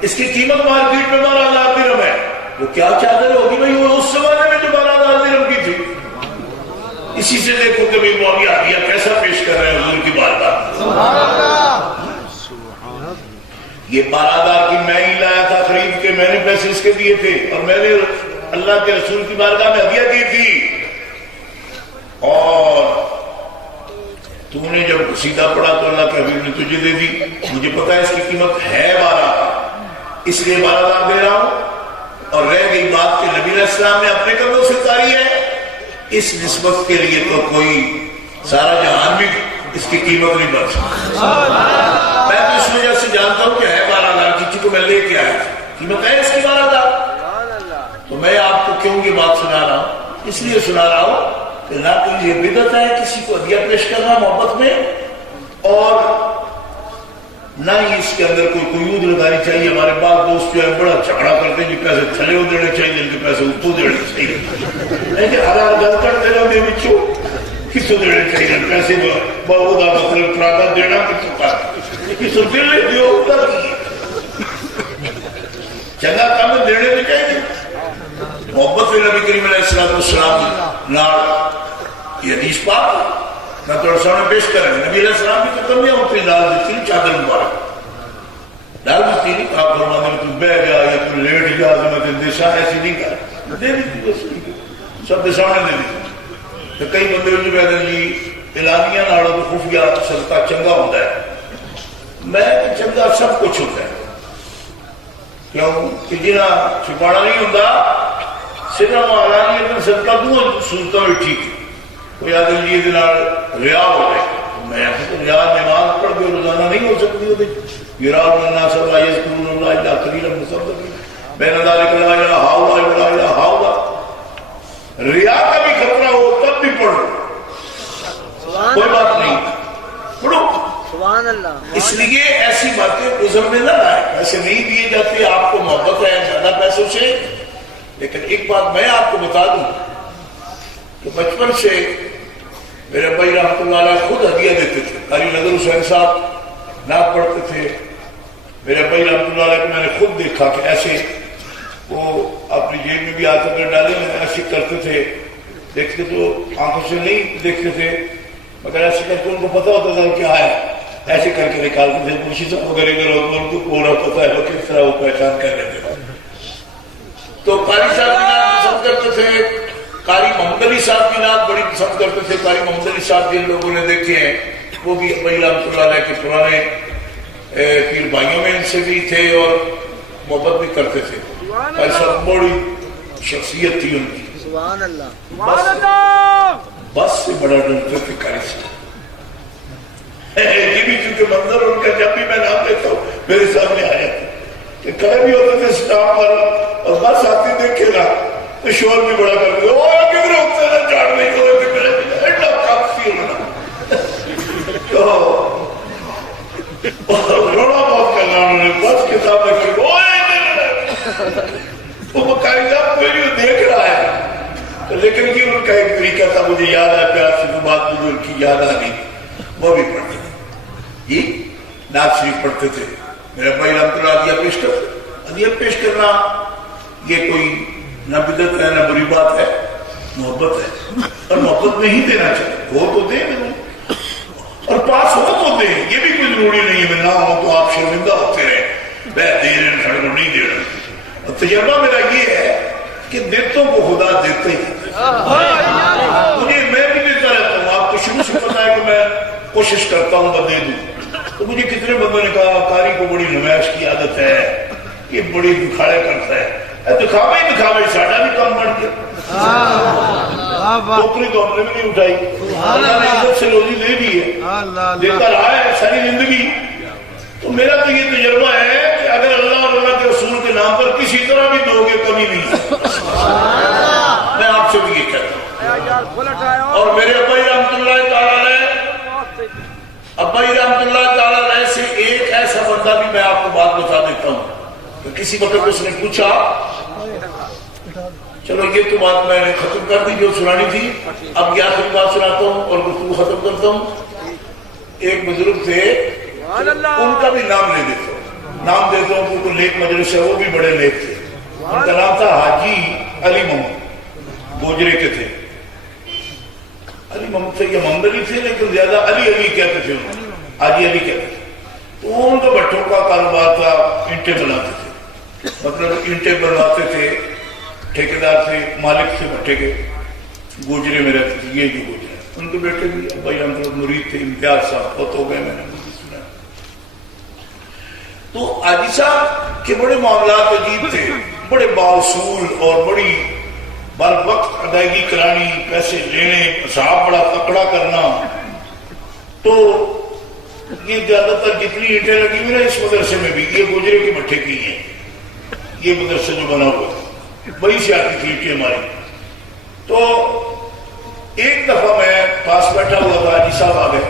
اس کی قیمت مارکیٹ میں 12,000 درہم ہے۔ وہ کیا چادر ہوگی بھائی؟ وہ اس زمانے میں جو 12,000 درہم کی تھی۔ اسی سے دیکھو کہ امیر معاویہ عالیہ کیسا پیش کر رہے ہیں حضور کی بارگاہ۔ یہ 12,000 کی میں ہی لایا تھا خرید کے، میں نے پیسے اس کے دیے تھے، اور میں نے اللہ کے رسول کی بارگاہ میں ہدیہ دی تھی، اور تو نے جب قصیدہ پڑھا تو اللہ کے حبیب نے تجھے دے دی، مجھے پتا ہے اس کی قیمت ہے 12، اس لیے 12,000 دے رہا ہوں۔ اور رہ گئی بات کہ نبی علیہ السلام نے اپنے کندھوں سے اتاری ہے، اس نسبت کے لیے تو کوئی سارا جہان بھی اس کی قیمت نہیں بڑھ سکتا۔ میں تو اس وجہ سے جانتا ہوں کہ ہے 12,000 کی، چونکہ میں لے کے آیا، قیمت ہے اس کی 12,000۔ تو میں آپ کو کیوں یہ بات سنا رہا ہوں؟ اس لیے سنا رہا ہوں کہ نہ کوئی یہ بدعت ہے کسی کو ہدیہ پیش کرنا محبت میں، اور نہ ہی اس کے اندر کوئی قیود لگانی چاہیے۔ ہمارے بعض دوست جو ہے بڑا جھگڑا کرتے ہیں، جی پیسے تھلے ہو دینے چاہیے، جن کے پیسے اوپر دینے چاہیے، لیکن ہر گل کرتے رہتے بچوں کسوں دینے چاہیے پیسے، بہت مطلب پرانا دینا کسوں کا، کسوں دل دیو ادھر چنگا کام دینے بھی چاہیے۔ محبت نبی کریم علیہ السلام یہ حدیث پاک میں تھوڑا سامنے پیش کر رہا ہوں۔ نبی علیہ السلام کی تو کمیاں ہوتی ڈال دیتی نہیں، چادر مبارک ڈال دیتی نہیں، آپ فرماتے ہیں تو بہ جا یا تو لیٹ جا، میں اندیشہ ایسی نہیں کر دے دیتی، بس سب کے سامنے دے دیتی۔ تو کئی بندے جو کہتے ہیں جی اعلانیہ نالوں تو خفیہ صدقہ چنگا ہوتا ہے، میں چنگا سب کچھ ہوتا ہے، کیوں کہ جنہ چھپانا نہیں ہوتا صرف اعلانیہ صدقہ دوں صورتوں میں ٹھیک ہے۔ کوئی آدمی جی ریا ہو جائے، میں ریا نماز پڑھ کے روزانہ نہیں ہو سکتی، ریا کا بھی خطرہ ہو تب بھی پڑھو، کوئی بات نہیں، پڑھو۔ اس لیے ایسی باتیں عزم میں نہ لائے، پیسے نہیں دیے جاتے، آپ کو محبت ہے زیادہ پیسوں سے۔ لیکن ایک بات میں آپ کو بتا دوں کہ بچپن سے میرے ابا رحمۃ اللہ علیہ خود ہدیہ دیتے تھے، قاری نظر حسین صاحب نعت پڑھتے تھے، میرے ابا رحمۃ اللہ علیہ کو میں نے خود دیکھا کہ ایسے وہ اپنی جیب میں بھی آتے تھے ڈالے میں ایسے کرتے تھے، دیکھتے تو آنکھوں سے نہیں دیکھتے تھے مگر ایسے کر کے ان کو پتا ہوتا تھا کیا ہے، ایسے کر کے نکالتے تھے، خوشی سے وغیرہ ان کو پورا پتا ہے وہ کس طرح وہ پہچان کر لیتے تھے۔ تو قاری صاحب کی نعت پسند کرتے تھے، قاری محمد علی صاحب کی نعت بڑی پسند کرتے تھے۔ قاری محمد علی صاحب جن لوگوں نے دیکھے ہیں وہ بھی ابا رحمۃ اللہ علیہ کے پرانے پیر بھائیوں میں ان سے بھی تھے اور محبت بھی کرتے تھے۔ قاری صاحب بڑی شخصیت تھی ان کی، بس سے بڑا ڈرتے تھے قاری صاحب، یہ بھی چونکہ منظر ان کا جب بھی میں نام لیتا ہوں میرے سامنے آیا تھا کہ کھڑے بھی ہوتے تھے سٹاپ پر، اور بس آتی دیکھے نا تو شور بھی بڑا کر دیا، وہ کدھر ہوتے ہیں جاڑ نہیں ہوئے تھے میرے ایڈا کافی ہونا تو رونا بہت کرنا انہوں نے، بس کتاب رکھی وہ قاری صاحب کوئی نہیں دیکھ رہا ہے، لیکن یہ ان کا ایک طریقہ تھا، مجھے یاد ہے پیار سے بات مجھے ان کی یاد آ گئی، وہ بھی پڑھتے تھے یہ نعت شریف پڑھتے تھے۔ میرے بھائی رحمۃ اللہ ہدیہ پیش کرنا یہ کوئی نہ بدعت ہے نہ بری بات ہے، محبت ہے، اور محبت میں ہی دینا چاہیے، ہو تو دیں اور پاس ہو تو دیں، یہ بھی کوئی ضروری نہیں ہے نہ ہو تو آپ شرمندہ ہوتے رہے، میں دے رہے ہیں سڑک نہیں دے رہے۔ اور تجربہ میرا یہ ہے کہ دیتوں کو خدا دیتے ہی، مجھے میں بھی دیتا رہتا ہوں، آپ کو شروع سے پتا ہے کہ میں کوشش کرتا ہوں میں دے دوں، تو مجھے کتنے بندوں نے کہا قاری کو بڑی نمائش کی عادت ہے، یہ بڑی دکھاڑے کرتا ہے، دکھاوے ہی دکھاوے ساڑھا بھی کم بڑھ گیا، ٹوکری تو ہم نے بھی نہیں اٹھائی، اللہ نے عزت سے روزی دے دی ہے، دیتا رہا ہے ساری زندگی۔ تو میرا تو یہ تجربہ ہے کہ اگر اللہ اور اللہ کے رسول کے نام پر کسی طرح بھی دو گے کمی نہیں ہے، میں آپ سے بھی یہ کہتا ہوں۔ اور میرے ابائی رحمت اللہ تعالیٰ علیہ سے ایک ایسا بندہ بھی میں آپ کو بات بتا دیتا ہوں کہ کسی وقت اس نے پوچھا، چلو یہ تو بات میں نے ختم کر دی جو سنانی تھی، اب یہ آخری بات سناتا ہوں اور گفتگو ختم کرتا ہوں۔ ایک بزرگ تھے، ان کا بھی نام لے دیتا ہوں، نام دیتا ہوں کیونکہ نیک مجلس ہے، وہ بھی بڑے نیک تھے۔ ان کا نام تھا حاجی علی محمد، گوجرے کے تھے۔ علی محمد تھے یا محمد علی تھے، لیکن زیادہ علی کہتے تھے، حاجی علی کہتے تھے۔ تو ان کا بھٹوں کا کاروبار تھا، اینٹیں بناتے تھے، مطلب اینٹیں بنواتے تھے، ٹھیکیدار تھے، مالک تھے بھٹے کے، گوجرے میں رہتے تھے، یہ جو گوجرے ان کے بیٹے بھی بھائی ہم مرید تھے، امتیاز صاحب بہت ہو گئے، میں نے سنا۔ تو حاجی صاحب کے بڑے معاملات عجیب تھے، بڑے باصول اور بڑی بر وقت ادائیگی کرانی، پیسے لینے، حساب بڑا تکڑا کرنا۔ تو یہ زیادہ تر جتنی اینٹیں لگی ہوئی نا اس مدرسے میں بھی، یہ گوجرے کے بھٹے کی ہیں، یہ مدرسہ جو بنا ہوا وہی سے آتی تھی اینٹیں ہماری۔ تو ایک دفعہ میں پاس بیٹھا ہوا تھا، حاجی صاحب آ گئے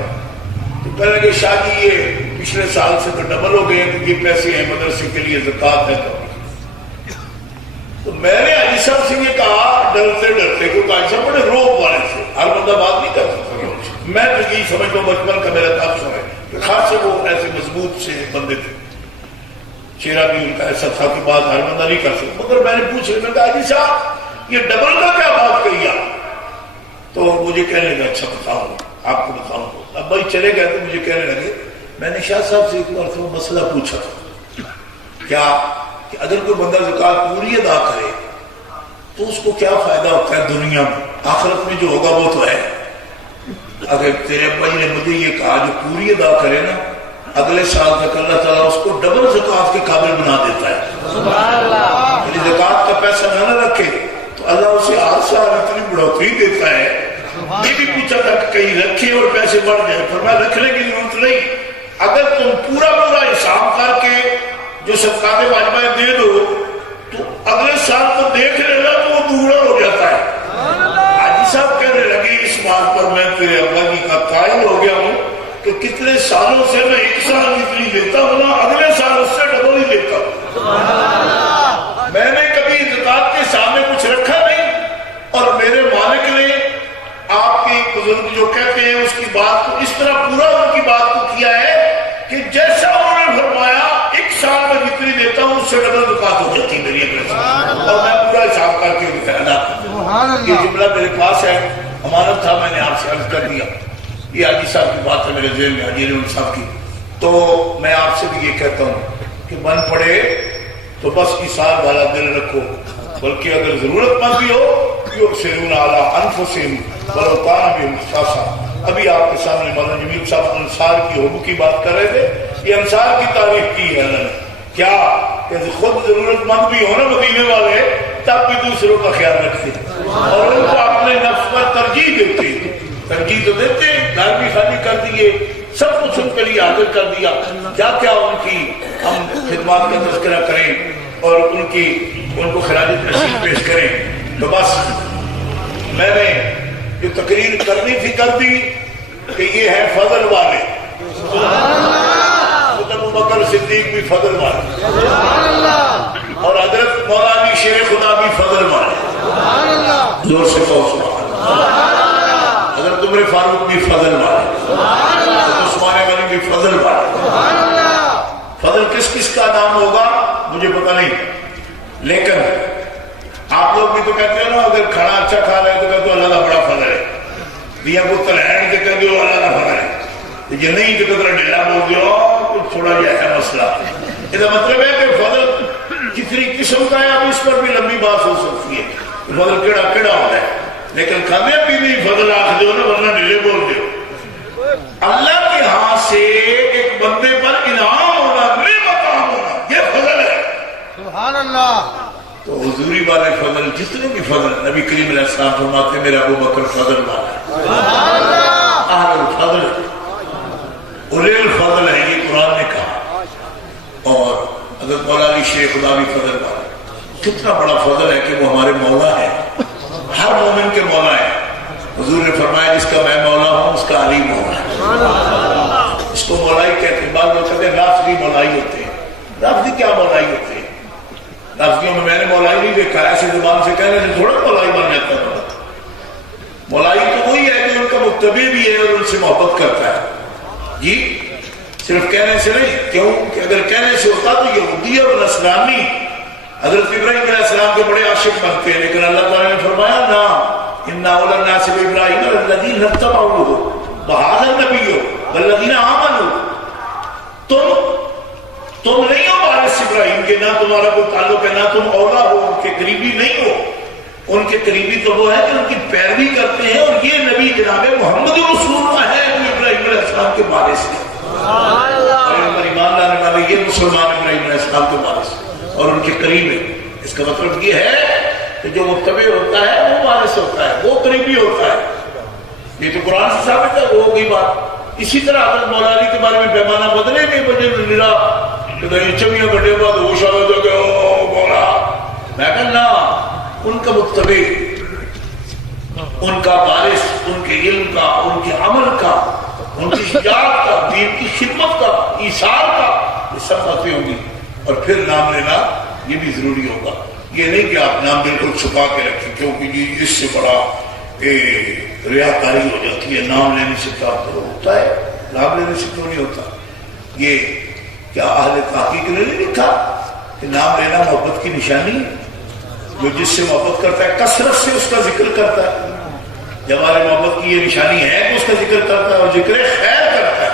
تو کہنے لگے شاہ جی یہ پچھلے سال سے تو ڈبل ہو گئے، یہ پیسے ہیں مدرسے کے لیے، زکوٰۃ ہے۔ تو میں نے حاجی صاحب سے یہ کہا ڈرتے ڈرتے، کیونکہ حاجی صاحب بڑے روب والے تھے، ہر بندہ بات نہیں کر سکتا۔ میں تو یہی سمجھتا ہوں بچپن کا میرا تاثر ہے کہ خاص سے وہ ایسے مضبوط سے بندے تھے، چہرہ بھی ان کا ایسا تھا کہ بات ہر بندہ نہیں کر سکتا۔ مگر میں نے پوچھا، میں کہا حاجی صاحب یہ ڈبل کا کیا بات کہی آپ؟ تو مجھے کہنے لگا اچھا بتاؤں آپ کو بتاؤں۔ اب بھائی چلے گئے تو مجھے کہنے لگے میں نے شاہ صاحب سے ایک بار تو مسئلہ پوچھا تھا، کیا کہ اگر کوئی بندہ زکوٰۃ پوری ادا کرے تو اس کو کیا فائدہ ہوتا ہے دنیا میں، آخرت میں جو ہوگا وہ تو ہے۔ اگر تیرے بھائی نے مجھے یہ کہا جو پوری ادا کرے نا اگلے سال تک اللہ تعالیٰ اس کو ڈبل زکوٰۃ کے قابل بنا دیتا ہے۔ یعنی زکوٰۃ کا پیسہ نہ رکھے تو اللہ اسے ہر سال اتنی بڑھوتری دیتا ہے۔ یہ بھی پوچھا تھا کہ کہیں رکھے اور پیسے بڑھ جائے، فرمایا رکھنے کی ضرورت نہیں، اگر تم پورا حساب کر کے جو صدقات واجبہ دے دو تو اگلے سال تو دیکھ لینا تو وہ دوگنا ہو جاتا ہے۔ حاجی صاحب کہنے لگے اس بات پر میں تیرے ابا جی کا قائل ہو گیا ہوں کہ کتنے سالوں سے میں ایک سال جتنی لیتا ہوں نا اگلے سال اس سے ڈبل ہی لیتا ہوں۔ میں نے کبھی زکوٰۃ کے سامنے کچھ رکھا نہیں، اور میرے مالک نے آپ کے بزرگ جو کہتے ہیں اس کی بات کو اس طرح پورا ان کی بات کو کیا ہے کہ جیسا انہوں نے فرمایا ایک سال میں جتنی دیتا ہوں اس سے ڈبل زکوٰۃ ہو جاتی ہے میری اگلے سال، اور میں پورا حساب کر کے ادا کرتا ہوں۔ یہ جملہ میرے پاس ہے، امانت تھا، میں نے آپ سے عرض کر دیا۔ یہ حاجی صاحب کی بات ہے میرے ذہن میں، حاجی علی صاحب کی۔ تو میں آپ سے بھی یہ کہتا ہوں کہ بن پڑے تو بس ایثار والا دل رکھو، بلکہ اگر ضرورت مند بھی ہو یؤثرون علی انفسہم ولو کان بہم خصاصہ۔ ابھی آپ کے سامنے مولانا جمیل صاحب انصار کی حب کی بات کر رہے تھے، یہ انصار کی تعریف کی ہے اللہ نے، کیا کہ خود ضرورت مند بھی ہو نا مدینے والے تب بھی دوسروں کا خیال رکھتے اور ان کو اپنے نفس پر ترجیح دیتے، ترجیح تو دیتے، گھر بھی خالی کر دیے، سب کچھ ان کے لیے حاضر کر دیا، کیا کیا ان کی ہم خدمات کا تذکرہ کریں اور ان کو خراج تحسین پیش کریں۔ تو بس میں نے جو تقریر کرنی تھی کر دی کہ یہ ہے فضل والے، ابو بکر صدیق بھی فضل والے، اور حضرت مولانا شیر خدا بھی فضل والے، زور سے کہو سبحان اللہ۔ حضرت عمر فاروق بھی فضل والے، عثمان غنی بھی فضل والے۔ فضل کس کس کا نام ہوگا مجھے پتہ نہیں، لیکن آپ لوگ بھی تو کہتے ہیں نا اگر کھانا اچھا کھا رہے تو کہتے ہو اللہ کا بڑا فضل ہے، دیا پتر ہے کہ کہتے ہو اللہ کا فضل ہے، یہ نہیں کہ تھوڑا ڈیلا بول دو کچھ تھوڑا یہ ہے مسئلہ۔ اس کا مطلب ہے کہ فضل کتنی قسم کا ہے، اب اس پر بھی لمبی بات ہو سکتی ہے فضل کیڑا کیڑا ہوتا ہے، لیکن کھانے بھی نہیں فضل آخ دو نا ورنہ ڈیلے بول دو۔ اللہ کے ہاں سے ایک بندے پر انعام ہونا، نعمت عام ہونا، یہ فضل ہے۔ سبحان اللہ۔ تو حضوری والے فضل جتنے بھی فضل نبی کریم علیہ السلام فرماتے ہیں میرا ابو بکر فضل والا ہے، اہل الفضل اولی الفضل ہے، یہ قرآن نے کہا۔ اور حضرت مولا علی شیخ خدا بھی فضل والا ہے، کتنا بڑا فضل ہے کہ وہ ہمارے مولا ہے، ہر مومن کے مولا ہے۔ حضور نے فرمایا جس کا میں مولا ہوں اس کا علی مولا ہے، اس کو مولائی کہتے ہیں۔ بعض لوگ کہتے ہیں رافضی مولائی ہوتے ہیں، رافضی کیا مولائی ہوتے ہیں؟ رافضیوں میں نے مولائی نہیں دیکھا، ایسے زبان سے کہنے سے تھوڑا مولائی بن جاتا ہے۔ مولائی تو وہی ہے کہ ان کا متبع بھی ہے اور ان سے محبت کرتا ہے، جی صرف کہنے سے نہیں، کیوں کہ اگر کہنے سے ہوتا تو یہودی اور نصرانی حضرت ابراہیم علیہ السلام کے بڑے عاشق بنتے ہیں، لیکن اللہ تعالیٰ نے فرمایا نا اِنَّا أَوْلَى النَّاسِ بِإِبْرَاهِيمَ الَّذِينَ اتَّبَعُوهُ وَهَٰذَا النَّبِيُّ وَالَّذِينَ آمَنُوا۔ تم نہیں ہو وارث ابراہیم کے، نہ تمہارا کوئی تعلق ہے، نہ تم اولا ہو، ان کے قریبی نہیں ہو۔ ان کے قریبی تو وہ ہے کہ ان کی پیروی کرتے ہیں، اور یہ نبی جناب محمد رسول اللہ ہے جو ابراہیم علیہ السلام کے وارث ہے۔ اور ایمان لانے والے یہ مسلمان ابراہیم علیہ السلام کے وارث اور ان کے قریب ہے۔ اس کا مطلب یہ ہے کہ جو متبع ہوتا ہے وہ وارث ہوتا ہے، وہ قریبی ہوتا ہے۔ یہ تو قرآن سے ثابت ہے، وہ ہوگی بات۔ اسی طرح حضرت مولا علی کے بارے میں پیمانہ بدلے نہیں، بجے نرا چمیاں گھٹے بعد ہوش آ گیا کہ او مولا، میں کہنا ان کا متبع، ان کا وارث، ان کے علم کا، ان کے عمل کا، ان کی شجاعت کا، دین کی خدمت کا، ایثار کا، یہ سب باتیں ہوں گی۔ اور پھر نام لینا یہ بھی ضروری ہوگا، یہ نہیں کہ آپ نام بالکل چھپا کے رکھیں کیونکہ یہ اس سے بڑا ریاکاری ہو جاتی ہے۔ نام لینے سے کیا ہوتا ہے؟ نام لینے سے کیوں نہیں ہوتا؟ یہ کیا اہل تحقیق نے نہیں لکھا کہ نام لینا محبت کی نشانی ہے؟ جو جس سے محبت کرتا ہے کثرت سے اس کا ذکر کرتا ہے، جب ہمارے محبت کی یہ نشانی ہے تو اس کا ذکر کرتا ہے، اور ذکر خیر کرتا ہے،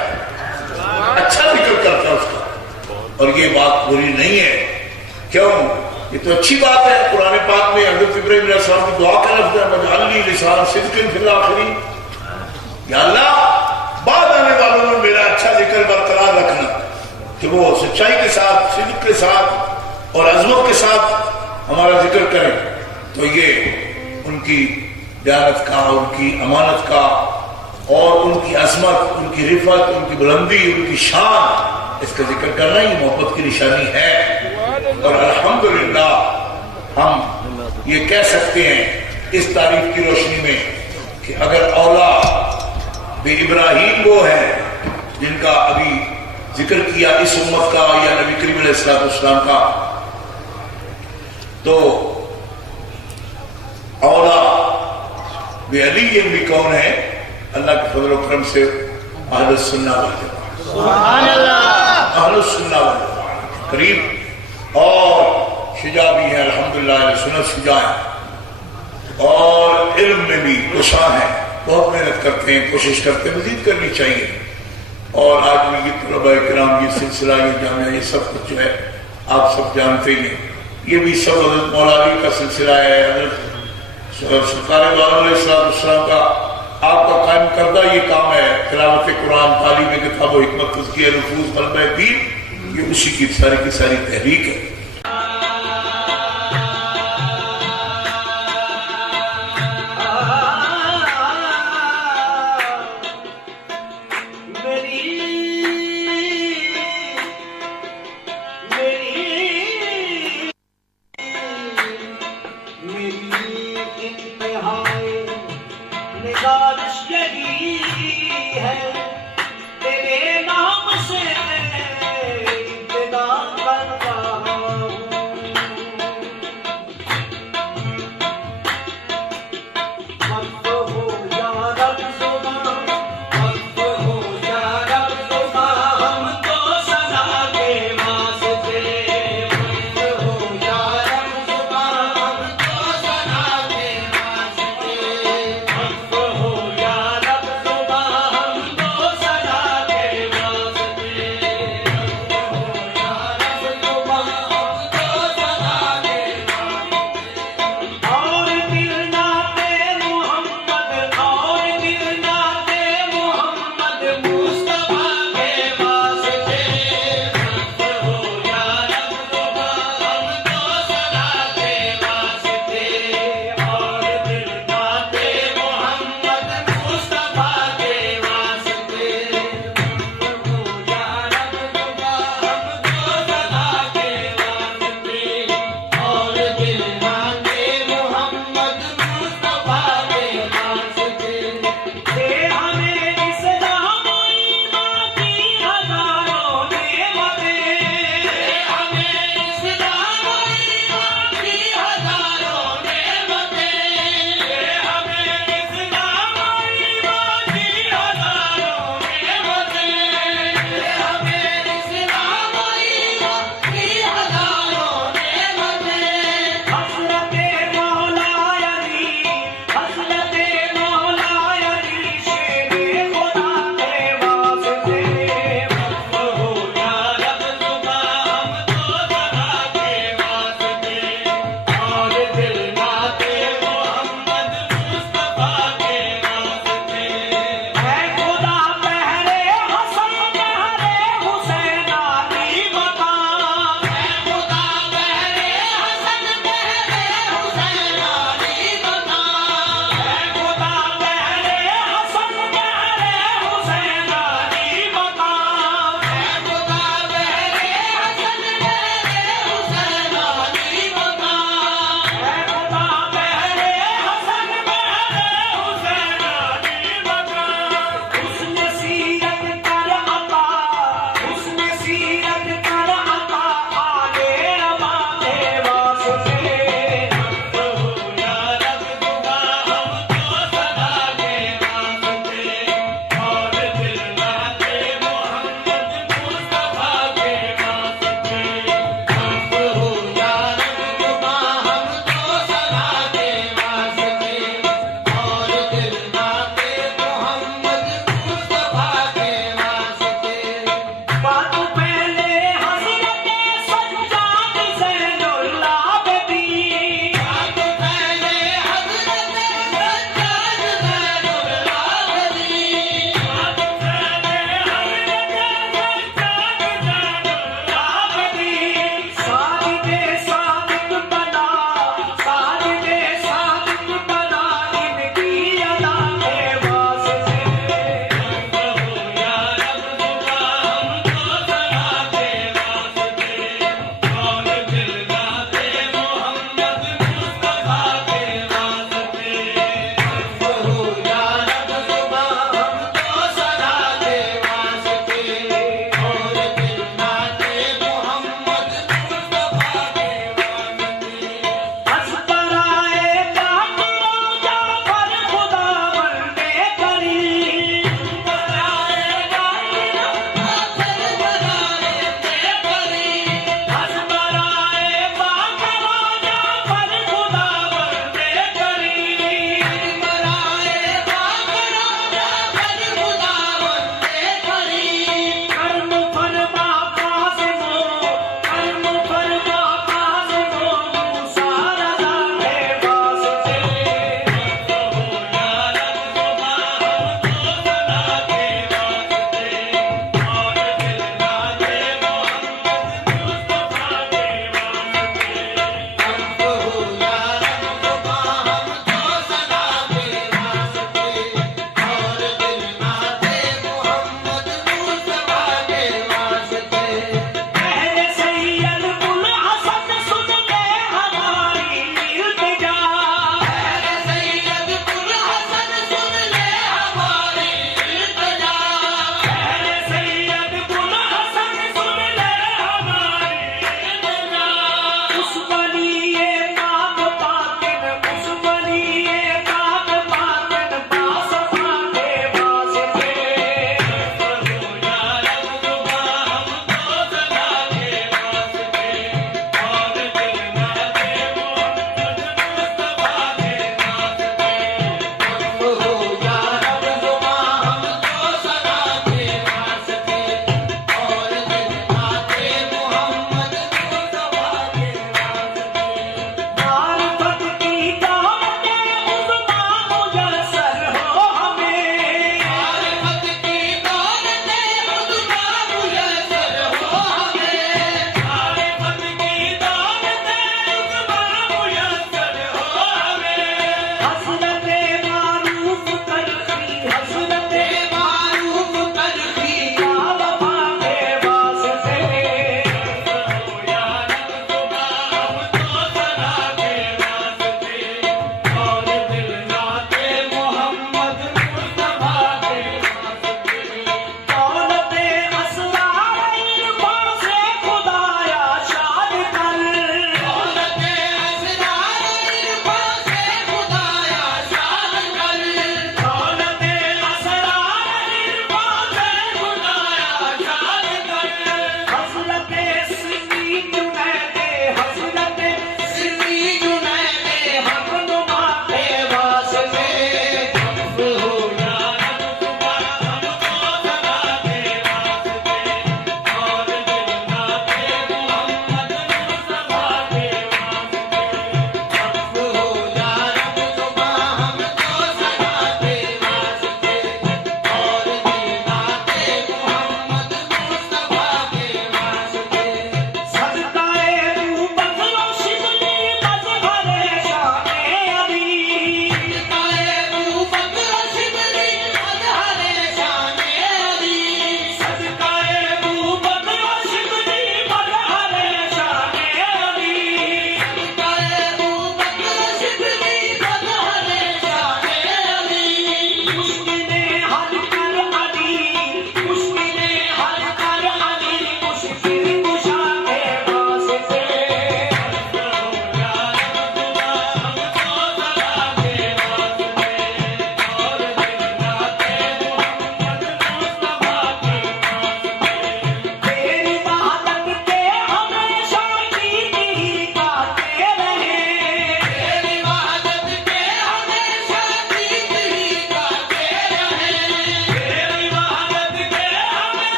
اچھا ذکر کرتا ہے اس کا۔ اور یہ بات بری نہیں ہے، کیوں؟ یہ تو اچھی بات ہے۔ قرآن پاک میں حضرت ابراہیم علیہ السلام کی دعا کا لفظ ہے وَاجْعَلْنِي لِسَانَ صِدْقٍ فِي الْآخِرِينَ، یا اللہ بعد آنے والوں میں میرا اچھا ذکر برقرار رکھنا، کہ وہ سچائی کے ساتھ، صدق کے ساتھ اور عظمت کے ساتھ ہمارا ذکر کریں۔ تو یہ ان کی دیانت کا، ان کی امانت کا، اور ان کی عظمت، ان کی رفعت، ان کی بلندی، ان کی شان، اس کا ذکر کرنا ہی محبت کی نشانی ہے۔ اور الحمدللہ ہم یہ کہہ سکتے ہیں اس تعریف کی روشنی میں کہ اگر اولا بے ابراہیم وہ ہے جن کا ابھی ذکر کیا اس امت کا یا نبی کریم علیہ السلام کا، تو اولا بے علی بھی کون ہے؟ اللہ کے فضل و کرم سے اہل السنہ والجماعت، سبحان اللہ، اہل السنہ والجماعت قریب، اور شجاع بھی ہیں الحمدللہ، اہل سنت شجاع ہیں، اور علم میں بھی کشاں ہیں، بہت محنت کرتے ہیں، کوشش کرتے ہیں، مزید کرنی چاہیے۔ اور آج بھی یہ طلباء کرام، یہ سلسلہ، یہ جامعہ، یہ سب کچھ جو ہے آپ سب جانتے ہیں، یہ بھی سب حضرت مولا علی کا سلسلہ ہے، حضرت سرکار دو عالم علیہ السلام کا آپ کا قائم کردہ یہ کام ہے، تلاوت قرآن، تعلیم کتاب و حکمت، تزکیہ نفوس، غلبہ دین، یہ اسی کی ساری تحریک ہے۔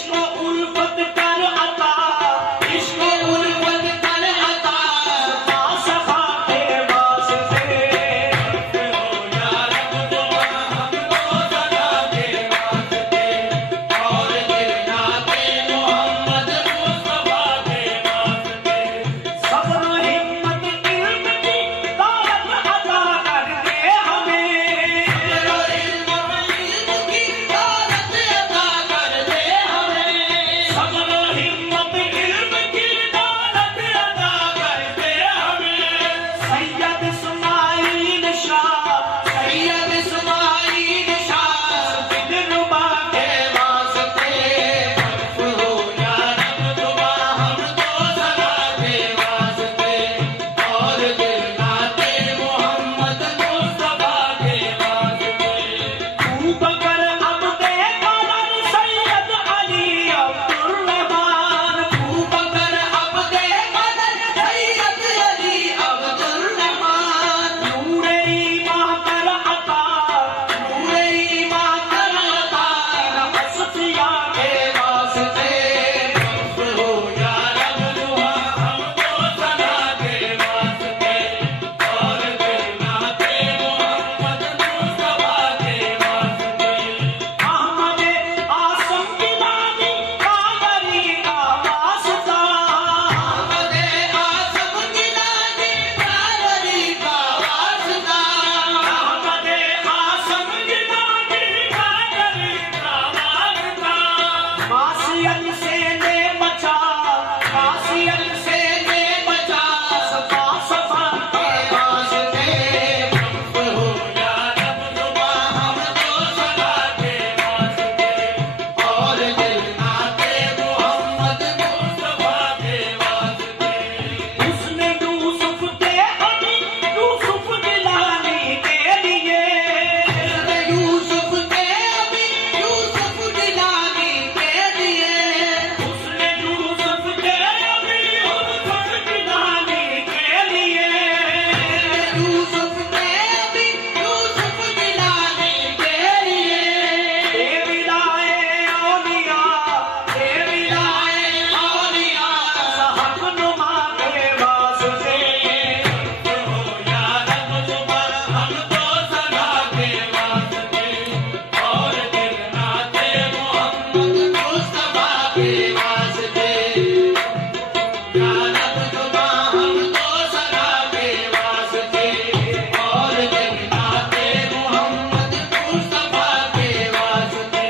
عشق و الفت کر عطا عشق و الفت کر عطا صفا صفا کے واسطے ہو یا رب دعا ہم کو صدا کے واسطے اور دل ناتے محمد مصطفیٰ کے واسطے صبر و ہمت علم کی دولت عطا کر دے ہمیں صبر و ہمت علم کی دولت عطا کر دے ہمیں صبر و ہمت علم کی دولت عطا کر دے ہمیں سید اسماعیل شاہ سید اسماعیل شاہ دلربا کے واسطے ہو یا رب دعا ہم کو صدا کے واسطے اور دل ناتے محمد مصطفیٰ کے واسطے ابوبکر عبد قادر سید علی عبدالرحمن ابوبکر عبد قادر سید علی عبدالرحمن نور ایمان کر عطا نور ایمان کر عطا نفسیہ کے واسطے ہو یا رب دعا ہم کو صدا کے واسطے اور دل ناتے محمد مصطفیٰ کے واسطے احمد آسم گیلانی قادری کا واسطہ احمد آسم گیلانی قادری کا واسطہ احمد آسم گیلانی قادری کا واسطہ معصیت سے لے بچا معصیت سے لے بچا صفا صفا کے واسطے ہو یا رب دعا ہم کو صدا کے واسطے اور دل ناتے محمد مصطفیٰ کے واسطے حسن یوسف کے ابھی یوسف گیلانی کے لیے حسن یوسف کے ابھی یوسف گیلانی کے لیے حسن یوسف کے ابھی یوسف گیلانی کے لیے یوسف کے ابھی یوسف گیلانی کے لیے اے ولائے اولیاء اے ولائے اولیاء صحب نما کے واسطے ہو یا رب دعا ہم کو صدا کے واسطے اور دل ناتے محمد مصطفیٰ کے واسطے یا رب دعا ہم کو صدا کے واسطے اور دل ناتے محمد مصطفیٰ کے واسطے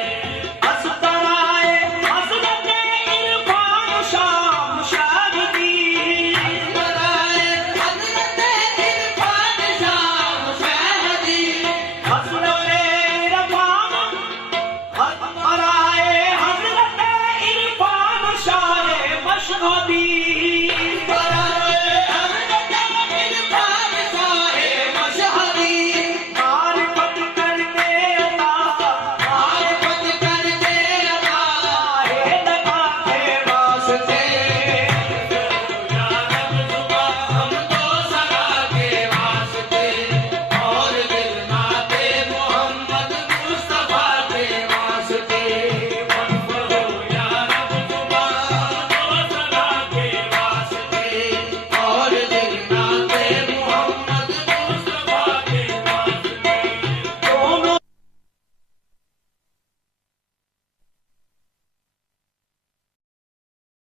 اسطرائے حضرت عرفان شاہ مشاہدی اسطرائے حضرت عرفان شاہ مشاہدی حضرت عرفان اسطرائے حضرت عرفان شاہ مشہدی